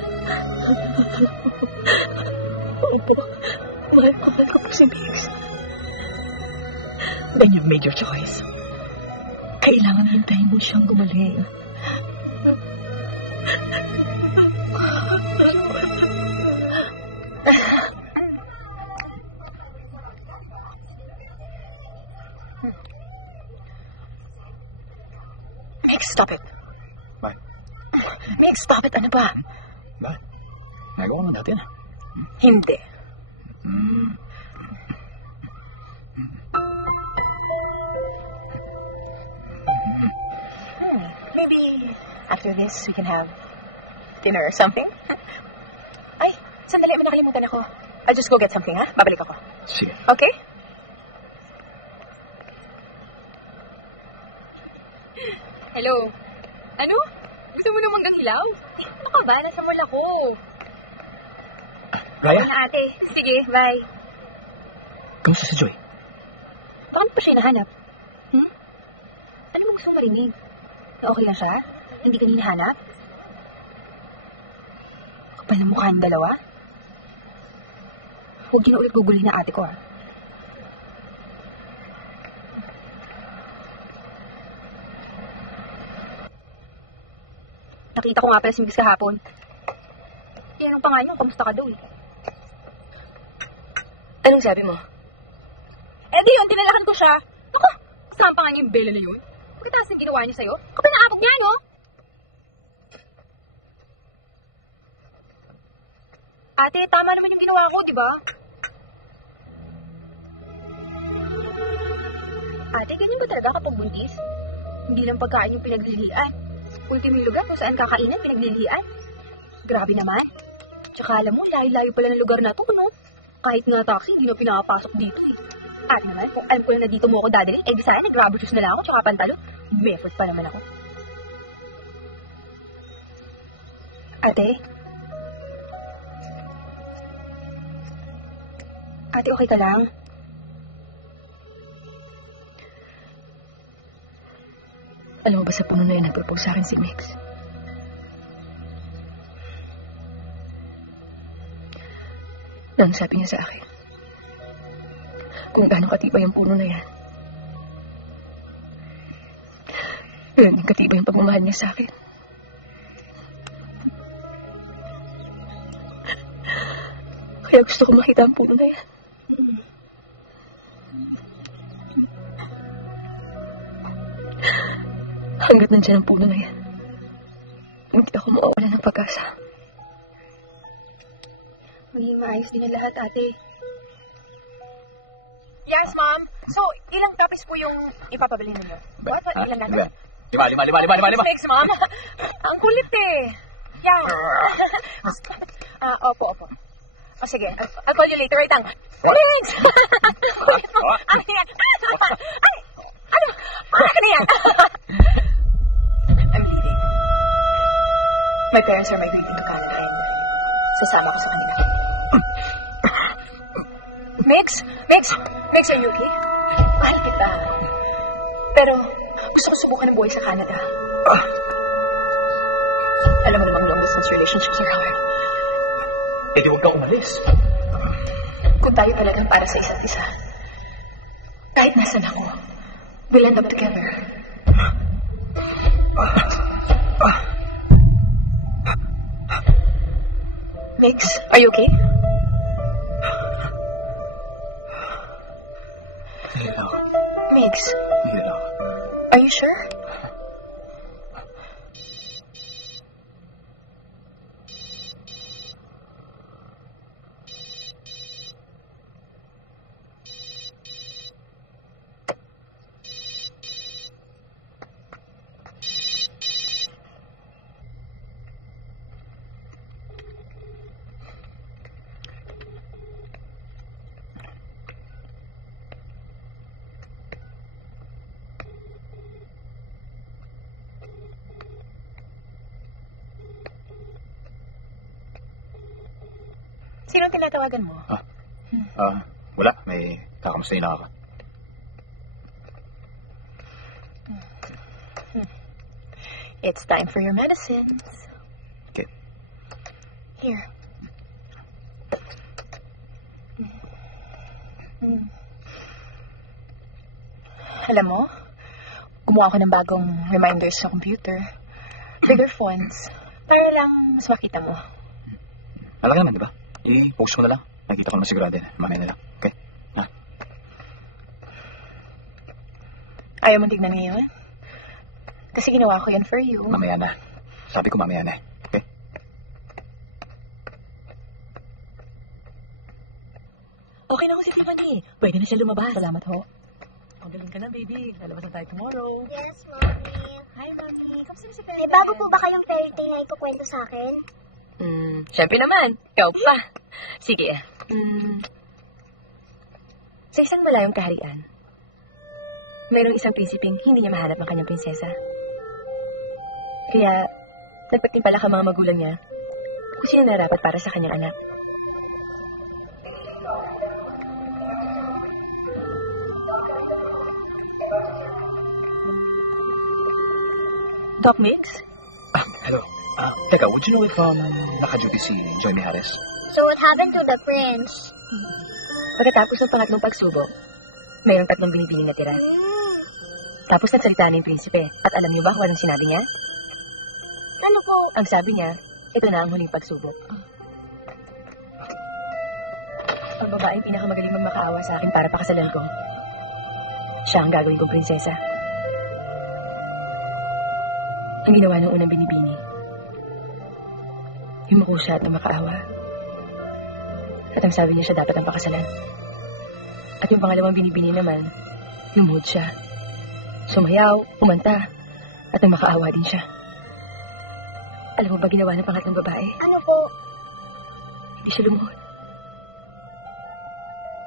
Opo, mahal ko po si Maze. Then you've made your choice. Kailangan hintayin mo siyang gumaling. Meg, stop it. Bakit? Meg, stop it. Ano ba? Bakit? Nagawa mo natin. Hindi. Maybe after this, we can have dinner or something. Ay, sandali. May nakalimutan ako. I'll just go get something, ha? Babalik ako. Sige. Okay? Hello? Ano? Gusto mo namang ilaw? Ano ka ba? Nasa mall ako. Raya, Na ate. Sige, bye. kamusta si Joy? Paano pa siya hinahanap? Ano mo gusto marinig? Na okay lang siya? Hindi ka hinahanap? Kapal na mukha ng dalawa? Huwag yun na ulit gugulin na ate ko, ah. Nakita ko nga pala si Miss kahapon. Eh, anong pa nga niyo? Kamusta ka daw eh? Anong sabi mo? Eh, di yun, tinalakan ko siya. Naku, saan pa nga niyo yung Bella na yun? Pagkataas yung ginawa niya sa'yo? Kapag naabot niya, no? Ate, tama naman yung ginawa ko, di ba? Ate, ganyan ba talaga kapag buntis? Hindi lang pagkain yung pinaglilian. Ultimo lugar kung saan kakainin, pinaglilian. Grabe naman. Tsaka alam mo, layo-layo pala ng lugar na to, no? Kahit nga taxi, hindi na pinapasok dito eh. At naman, kung alam ko na dito mo ako dadalhin, eh di sana nag-rubber shoes na lang ako, tsaka pantalon. May effort pa naman ako. Ate? Ate, okay ka lang? Alam mo ba sa puno na yun nag-propose sa akin si Mix? Nang sabi niya sa akin, kung gaano katibay ang puno na yan, ganun katibay ang pagmamahal niya sa akin. Kaya gusto ko makita ang puno na yan. Hanggat nandiyan ang puno na yan, hindi ako mawawala ng pag-asa. Maging maayos din ang lahat, ate. Yes, ma'am. So, ilang copies po yung ipapabili ninyo? What? Ilan na? Lima. Thanks, ma'am. Ang kulit eh. Yeah. Opo. O sige, I'll call you later. Right lang. Thanks! Ano yan? Ay! Ano yan? I'm leaving. My parents are migrating to Canada and sasama ko sa kanila. Mix, are you okay? Mahal kita. Pero gusto ko subukan ng buhay sa Canada. Alam mo namang long-distance relationships are hard. Eh, di huwag ka umalis. Kung tayo talagang para sa isa't isa, kahit nasan ako, we'll end up together. Mix, are you okay? Mix, are you sure? Sino tinatawagan mo? Wala. May kakamustahin lang ako. It's time for your medicines. Okay. Here. Alam mo, gumawa ko ng bagong reminders sa computer. Trigger fonts. Para lang mas makita mo. Alam ka naman, di ba? I-post ko na lang. Nakikita ko naman sigurado na. Mamaya na lang. Okay? Ha? Ayaw mo tignan ngayon? Kasi ginawa ko yan for you. Mamaya na. Sabi ko mamaya na. Okay? Okay na ako si Tiffany. Pwede na siya lumabas. Salamat ho. Magaling ka na, baby. Lalabas na tayo tomorrow. Yes, Mommy. Hi, Mommy. Kamusta mo si Fairy? May bago po ba kayong fairy tale na ikukwento sa akin? Siyempre naman. Ikaw pa. Sige. Sa isang malayong kaharian, mayroong isang prinsipeng hindi niya mahanap ang kanyang prinsesa. Kaya, nagpagtimpala ka mga magulang niya kung sino narapat para sa kanyang anak. Doc Mix? Hello. Teka, would you know if naka-duty si Joy Mijares? So what happened to the prince? Pagkatapos ng pangatlong pagsubok, mayroong 3 binibining na tira. Tapos nagsalita na yung prinsipe. At alam niyo ba kung anong sinabi niya? Ano po? Ang sabi niya, ito na ang huling pagsubok. Ang babae pinakamagaling magmakaawa sa akin para pakasalan ko. Siya ang gagawin kong prinsesa. Ang ginawa ng unang binibini, yumuko siya at makaawa. At ang sabi niya siya dapat ang pakasalan. At yung pangalawang binibini naman, lumuhod siya. Sumayaw, umanta, at ang makaawa din siya. Alam mo ba ginawa ng pangatlong babae? Ano po? Hindi siya lumuhod.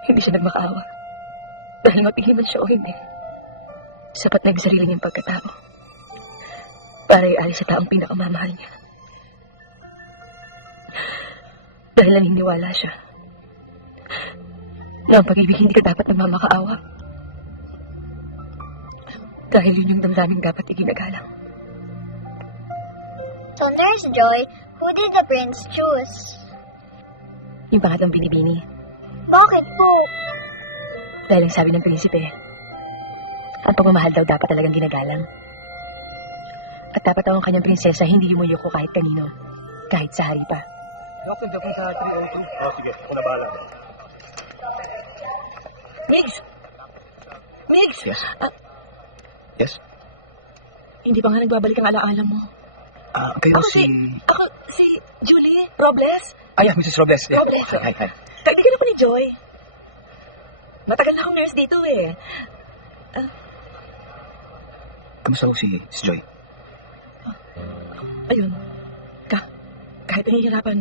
Hindi siya nagmakaawa. Dahil mapili man siya o hindi, sapat na yung sarili niyang pagkatao para iali sa taong pinakamamahal niya. Dahil naniniwala siya na ang pag-ibig hindi ka dapat nagmamakaawa. Dahil yun yung damdaming dapat iginagalang. So, Nurse Joy, who did the prince choose? Yung pangatlong binibini. Bakit po? Dahil ang sabi ng prinsipe, ang pagmamahal daw dapat talagang ginagalang. At dapat daw ang kanyang prinsesa hindi yumuyoko kahit kanino, kahit sa hari pa. Sige, ako na bahala. Migs! Migs! Yes? Yes? Hindi ba nga nagbabalik ang alaala mo? Kayo Ako si Julie Robles. Yeah, Mrs. Robles. Yeah. Robles. Hi. Kaibigan ako ni Joy. Matagal na akong nurse dito eh. Kamusta ho si Joy? Ayun. Kahit nahihirapan,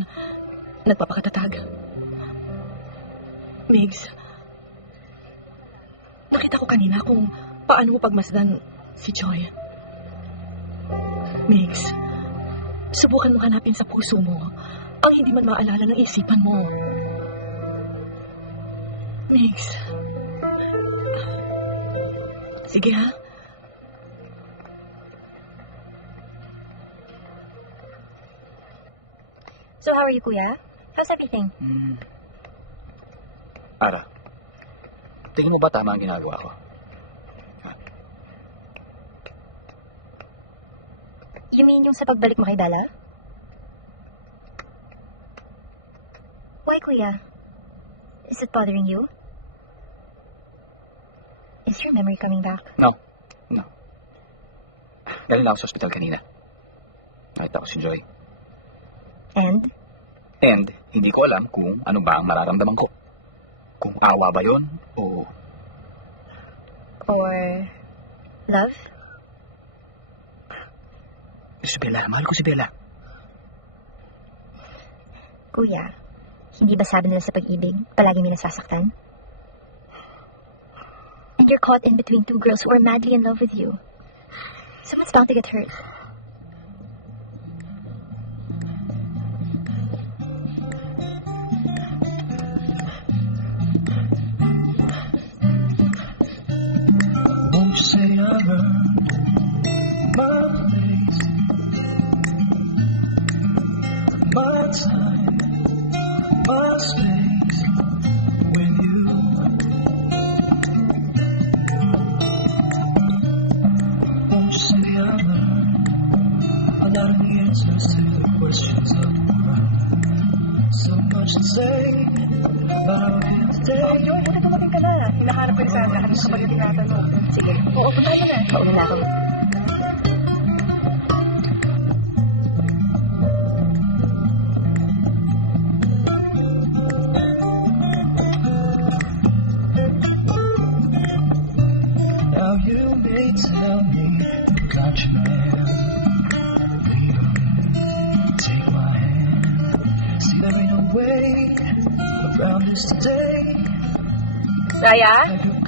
nagpapakatatag. Migs, nakita ko kanina kung paano mo pagmasdan si Joy. Migs, subukan mo hanapin sa puso mo ang hindi man maalala ng isipan mo. Migs. Sige ha. So, how are you, Kuya? How's everything? Ara, tingin mo ba tama ang ginagawa ko? You mean yung sa pagbalik mo kay Dala? Why, Kuya? Is it bothering you? Is your memory coming back? No. Galing lang ako sa ospital kanina. Nakita ko si Joy. And? And hindi ko alam kung ano ba ang mararamdaman ko. Kung awa ba yun o... Or love? Si Bella, mahal ko si Bella. Kuya, hindi ba sabi nila sa pag-ibig, palagi may nasasaktan? And you're caught in between two girls who are madly in love with you. Someone's bound to get hurt. Won't you say I earned my place, my time, my space with you? Won't you say I learned a lot of the answers to the questions of the mind? So much to say, but I'm here today. Hinahanap ko sa lahat ng kapatid natin. Sige, oo, punta ka na. Paunin natin. Now you may tell me, can't you now? Take my hand, see there ain't no way around this today. Raya?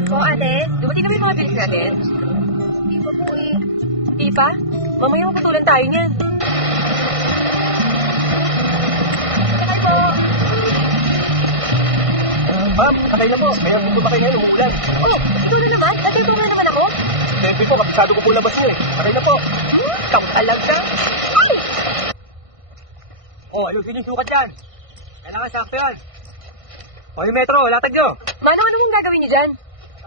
Oo, ate. Dumating kami mga bilis natin. Di pa? Mamaya magpatulan tayo niyan. Ma'am, sakay na po. Kaya pupunta kayo ngayon, umuulan. Oh, ito na naman? Nagagawa naman ako? Hindi po, kapasado ko po labas mo eh. Sakay na po. Kapalag ka. Oh, ayusin yung sukat yan. Kailangan sakto yan. O, yung metro, latag nyo. Mano, ano yung gagawin niyo dyan?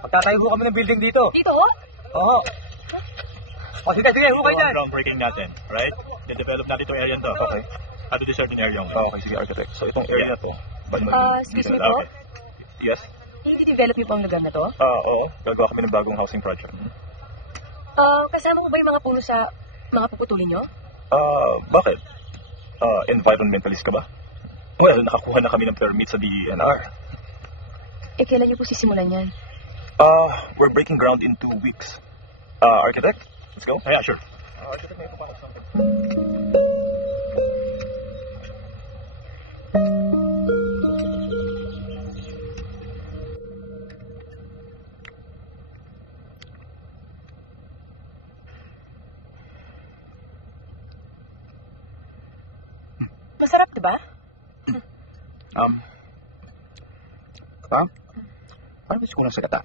Magtatayo po kami ng building dito. Dito, oh? Oo. O, sige, hukay dyan. Groundbreaking natin, right? De-develop natin itong area to. Okay. At deserting area yung. Okay, sige, architect. So itong area na to. Excuse me po? Yes. I-develop niyo po ang lugar na to? Oo. Gagawa kami ng bagong housing project. Kasama ko ba yung mga puno sa mga puputulin niyo? Bakit? Environmentalist ka ba? Well, nakakuha na kami ng permit sa DENR. Eh, kailan niyo po sisimulan yan? We're breaking ground in 2 weeks. Architect, let's go. Yeah, sure. ba? Parang gusto ko lang sa gata.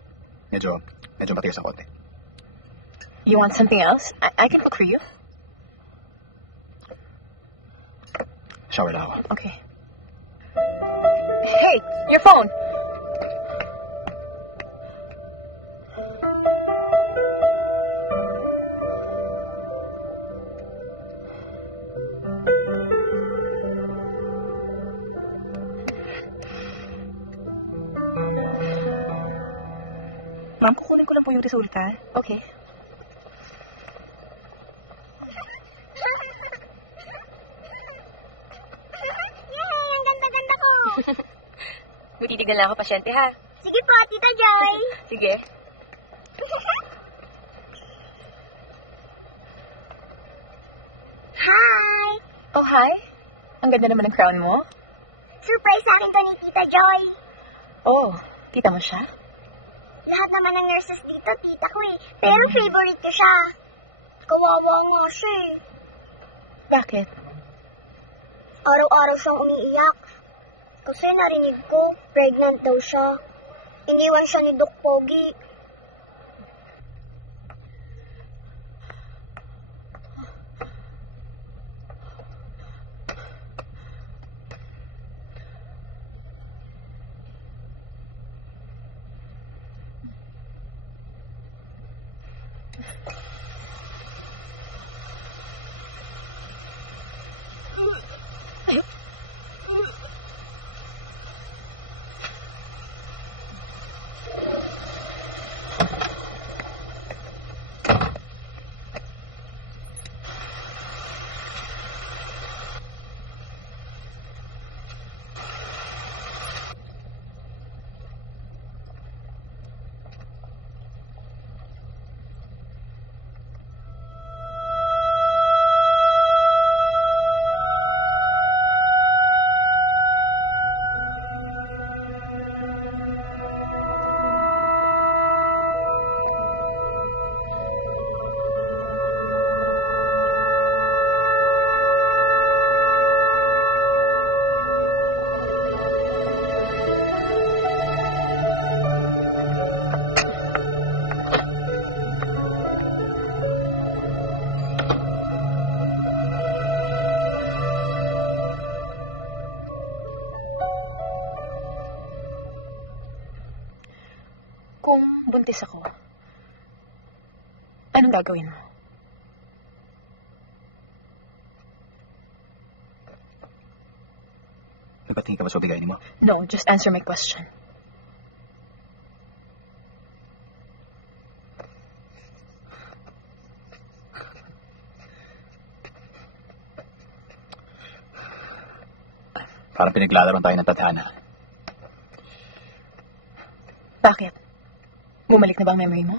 Medyo matigas ang konti. You want something else? I can cook for you. Shower lang ako. Okay. Hey, your phone! Ma'am, kukunin ko lang po yung resulta. Okay. Yay! Ang ganda-ganda ko! Butitignan lang ako, pasyente ha. Sige po, Tita Joy! Sige. Hi! Oh, hi. Ang ganda naman ng crown mo. Surprise sa akin to ni Tita Joy! Oh, kita mo siya? Lahat naman ng nurses dito, tita ko eh. Pero favorite ko siya. Kawawa nga siya eh. Bakit? Araw-araw siyang umiiyak. Kasi narinig ko, pregnant daw siya. Iniwan siya ni Doc Pogi. buntis ako, anong gagawin mo? Nagpatingin ka ba sa bigayin mo? No, just answer my question. Parang pinaglalaroan tayo ng tadhana. Bakit? Bumalik na ba ang memory mo?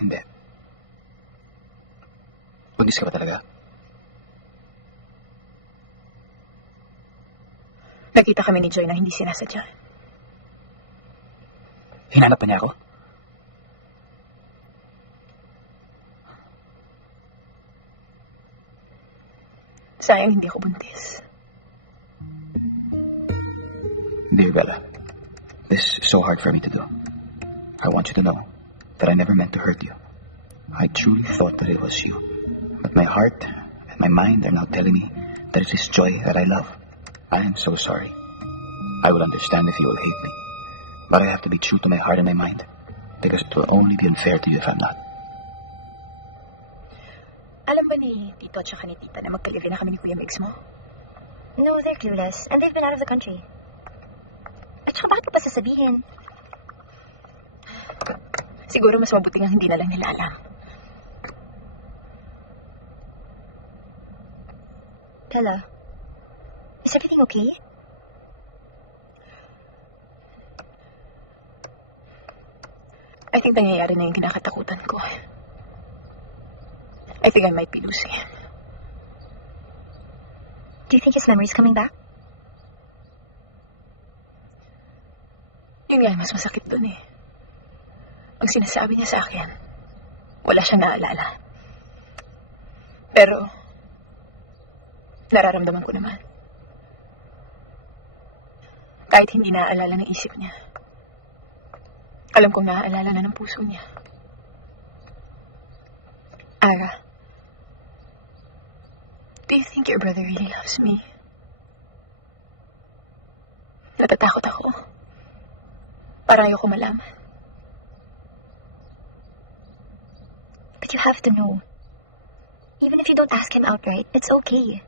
Hindi. Buntis ka ba talaga? Nakita kami ni Joy na hindi sinasadya. Hinanap pa niya ako? Sayang hindi ako buntis. Dear Bella, this is so hard for me to do. I want you to know that I never meant to hurt you. I truly thought that it was you. But my heart and my mind are now telling me that it is Joy that I love. I am so sorry. I would understand if you will hate me. But I have to be true to my heart and my mind. Because it will only be unfair to you if I'm not. Alam ba ni Tito at saka ni Tita na magkaliri na kami ni Kuya Mix mo? No, they're clueless. And they've been out of the country. At saka bakit pa sasabihin? Siguro mas mabuti nga hindi na lang nila alam. Bella, is everything okay? I think nangyayari na yung kinakatakutan ko. I think I might be losing him. Do you think his memory's coming back? Yun nga, mas masakit dun eh. Ang sinasabi niya sa akin, wala siyang naalala. Pero, Nararamdaman ko naman. Kahit hindi naaalala ng isip niya, alam kong naaalala na ng puso niya. Ara, do you think your brother really loves me? Natatakot ako. Para ayoko malaman. But you have to know. Even if you don't ask him outright, it's okay.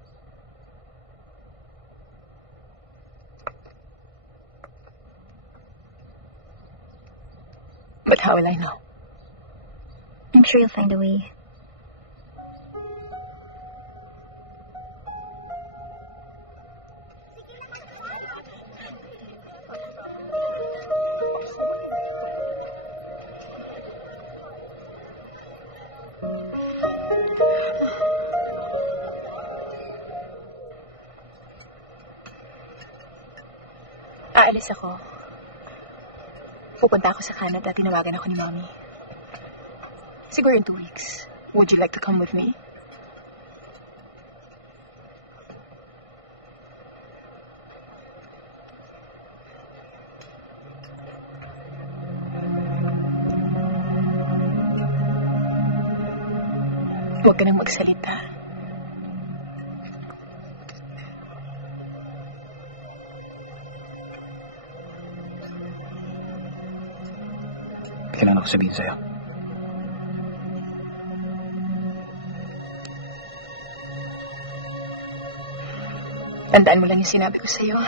But how will I know? I'm sure you'll find a way. Aalis ako. Pupunta ako sa Canada. Tinawagan ako ni Mommy. Siguro in 2 weeks. Would you like to come with me? Huwag ka nang magsalita. Kailangan ko sabihin sa'yo. Tandaan mo lang yung sinabi ko sa'yo.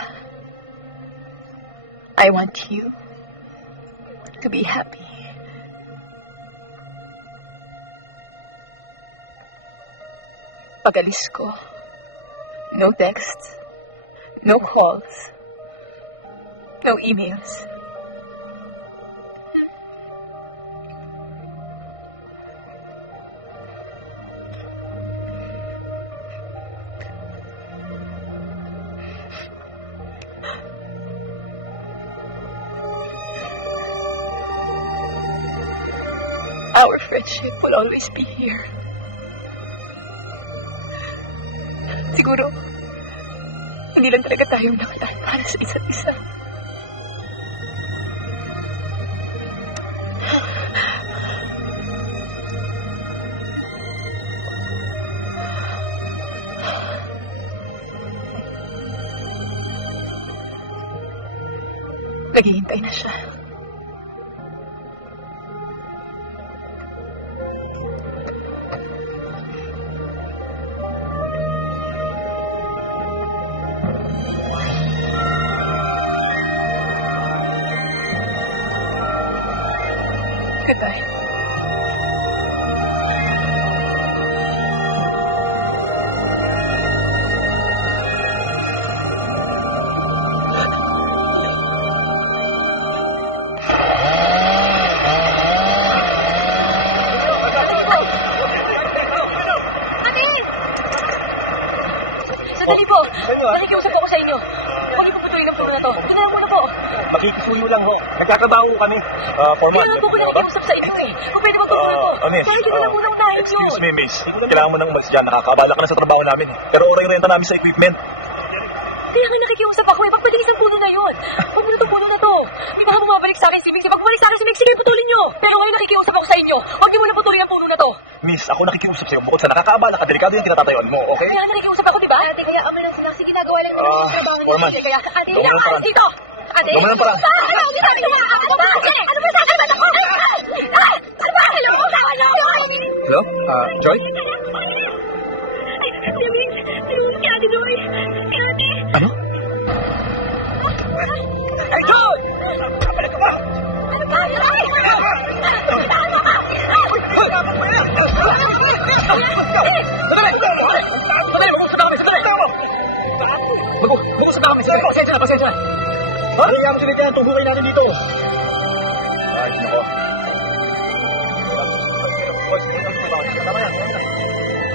I want you to be happy. Pag-alis ko, no texts, no calls, no emails. Our friendship will always be here. Siguro, hindi lang talaga tayo nakatay para sa isa't isa. Naghihintay na siya. Goodbye. Sandali po! Nakikiusap ako sa inyo. Huwag niyo puputuloy ng puno na to. Masaya ko po. Makikisuyo lang mo. Nagkakabaho kami. Format. Kailangan po ko nakikiusap sa inyo eh. Kung pwede ko tuloy po. Miss, Dahil kita na unang tayo nyo. excuse me, miss. Kailangan mo nang umalis dyan. Nakakabala ka na sa trabaho namin. Pero oray-renta namin sa equipment. Kaya nga nakikiusap ako eh. Pagpadalis ang puno na yun. Huwag mo na itong puno na to. Baka bumabalik sa akin si Vicky. Pag bumalik sa akin si Vicky, sige putulin nyo. Pero ngayon nakikiusap ako sa inyo. Huwag niyo muna putulin ang puno na to. Miss, ako nakikiusap sa'yo. Bukod sa nakakabala ka, delikado yung tinatatayon mo, okay? Kaya nga nakikiusap ako, di ba? Ate, kaya kami lang silang ginagawa lang yung trabaho ng Foreman. ate. Kaya, ate, Gawin yan, ang paraan. dito. Ate, Gawin ang paraan. Ano? Hindi sabi ko ano ba? Ate, ano ba sa akin? Ba't ako? Ano ba? Hello? Hello? Joy? Ano? Hey, John! Mag-usap na kami. Sige po, pasensya na. Ano yung accident yan? Tubukin natin dito. Ay, nako.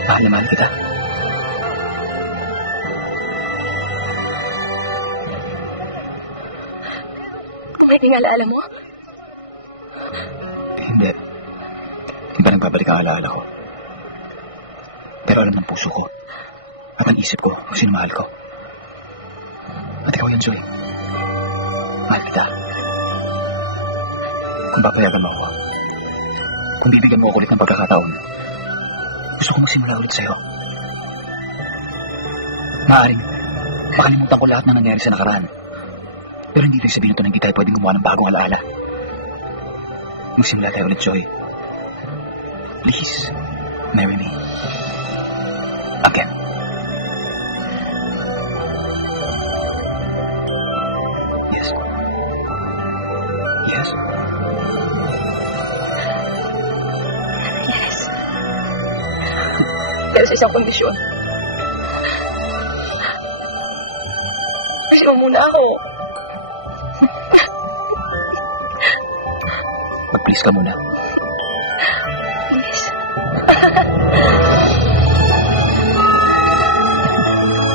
Mahal na mahal kita. Pwede nga alaala mo? Hindi. Hindi ba nagbabalik ang alaala ko? Pero alam ng puso ko, At ang isip ko kung sino mahal ko. At ikaw yan, Joy. Mahal kita. Kung papayagan mo ako, kung bibigyan mo ako ulit ng pagkakataon, gusto ko magsimula ulit sa'yo. Maaaring makalimutan ko lahat ng nangyari sa nakaraan. Pero hindi rin sabihin ito na hindi tayo pwedeng gumawa ng bagong alaala. Magsimula tayo ulit, Joy. Please, marry me. Again. Yes. Yes. Yes. Pero sa isang kondisyon. Kasi muna ako. Mag-please ka muna.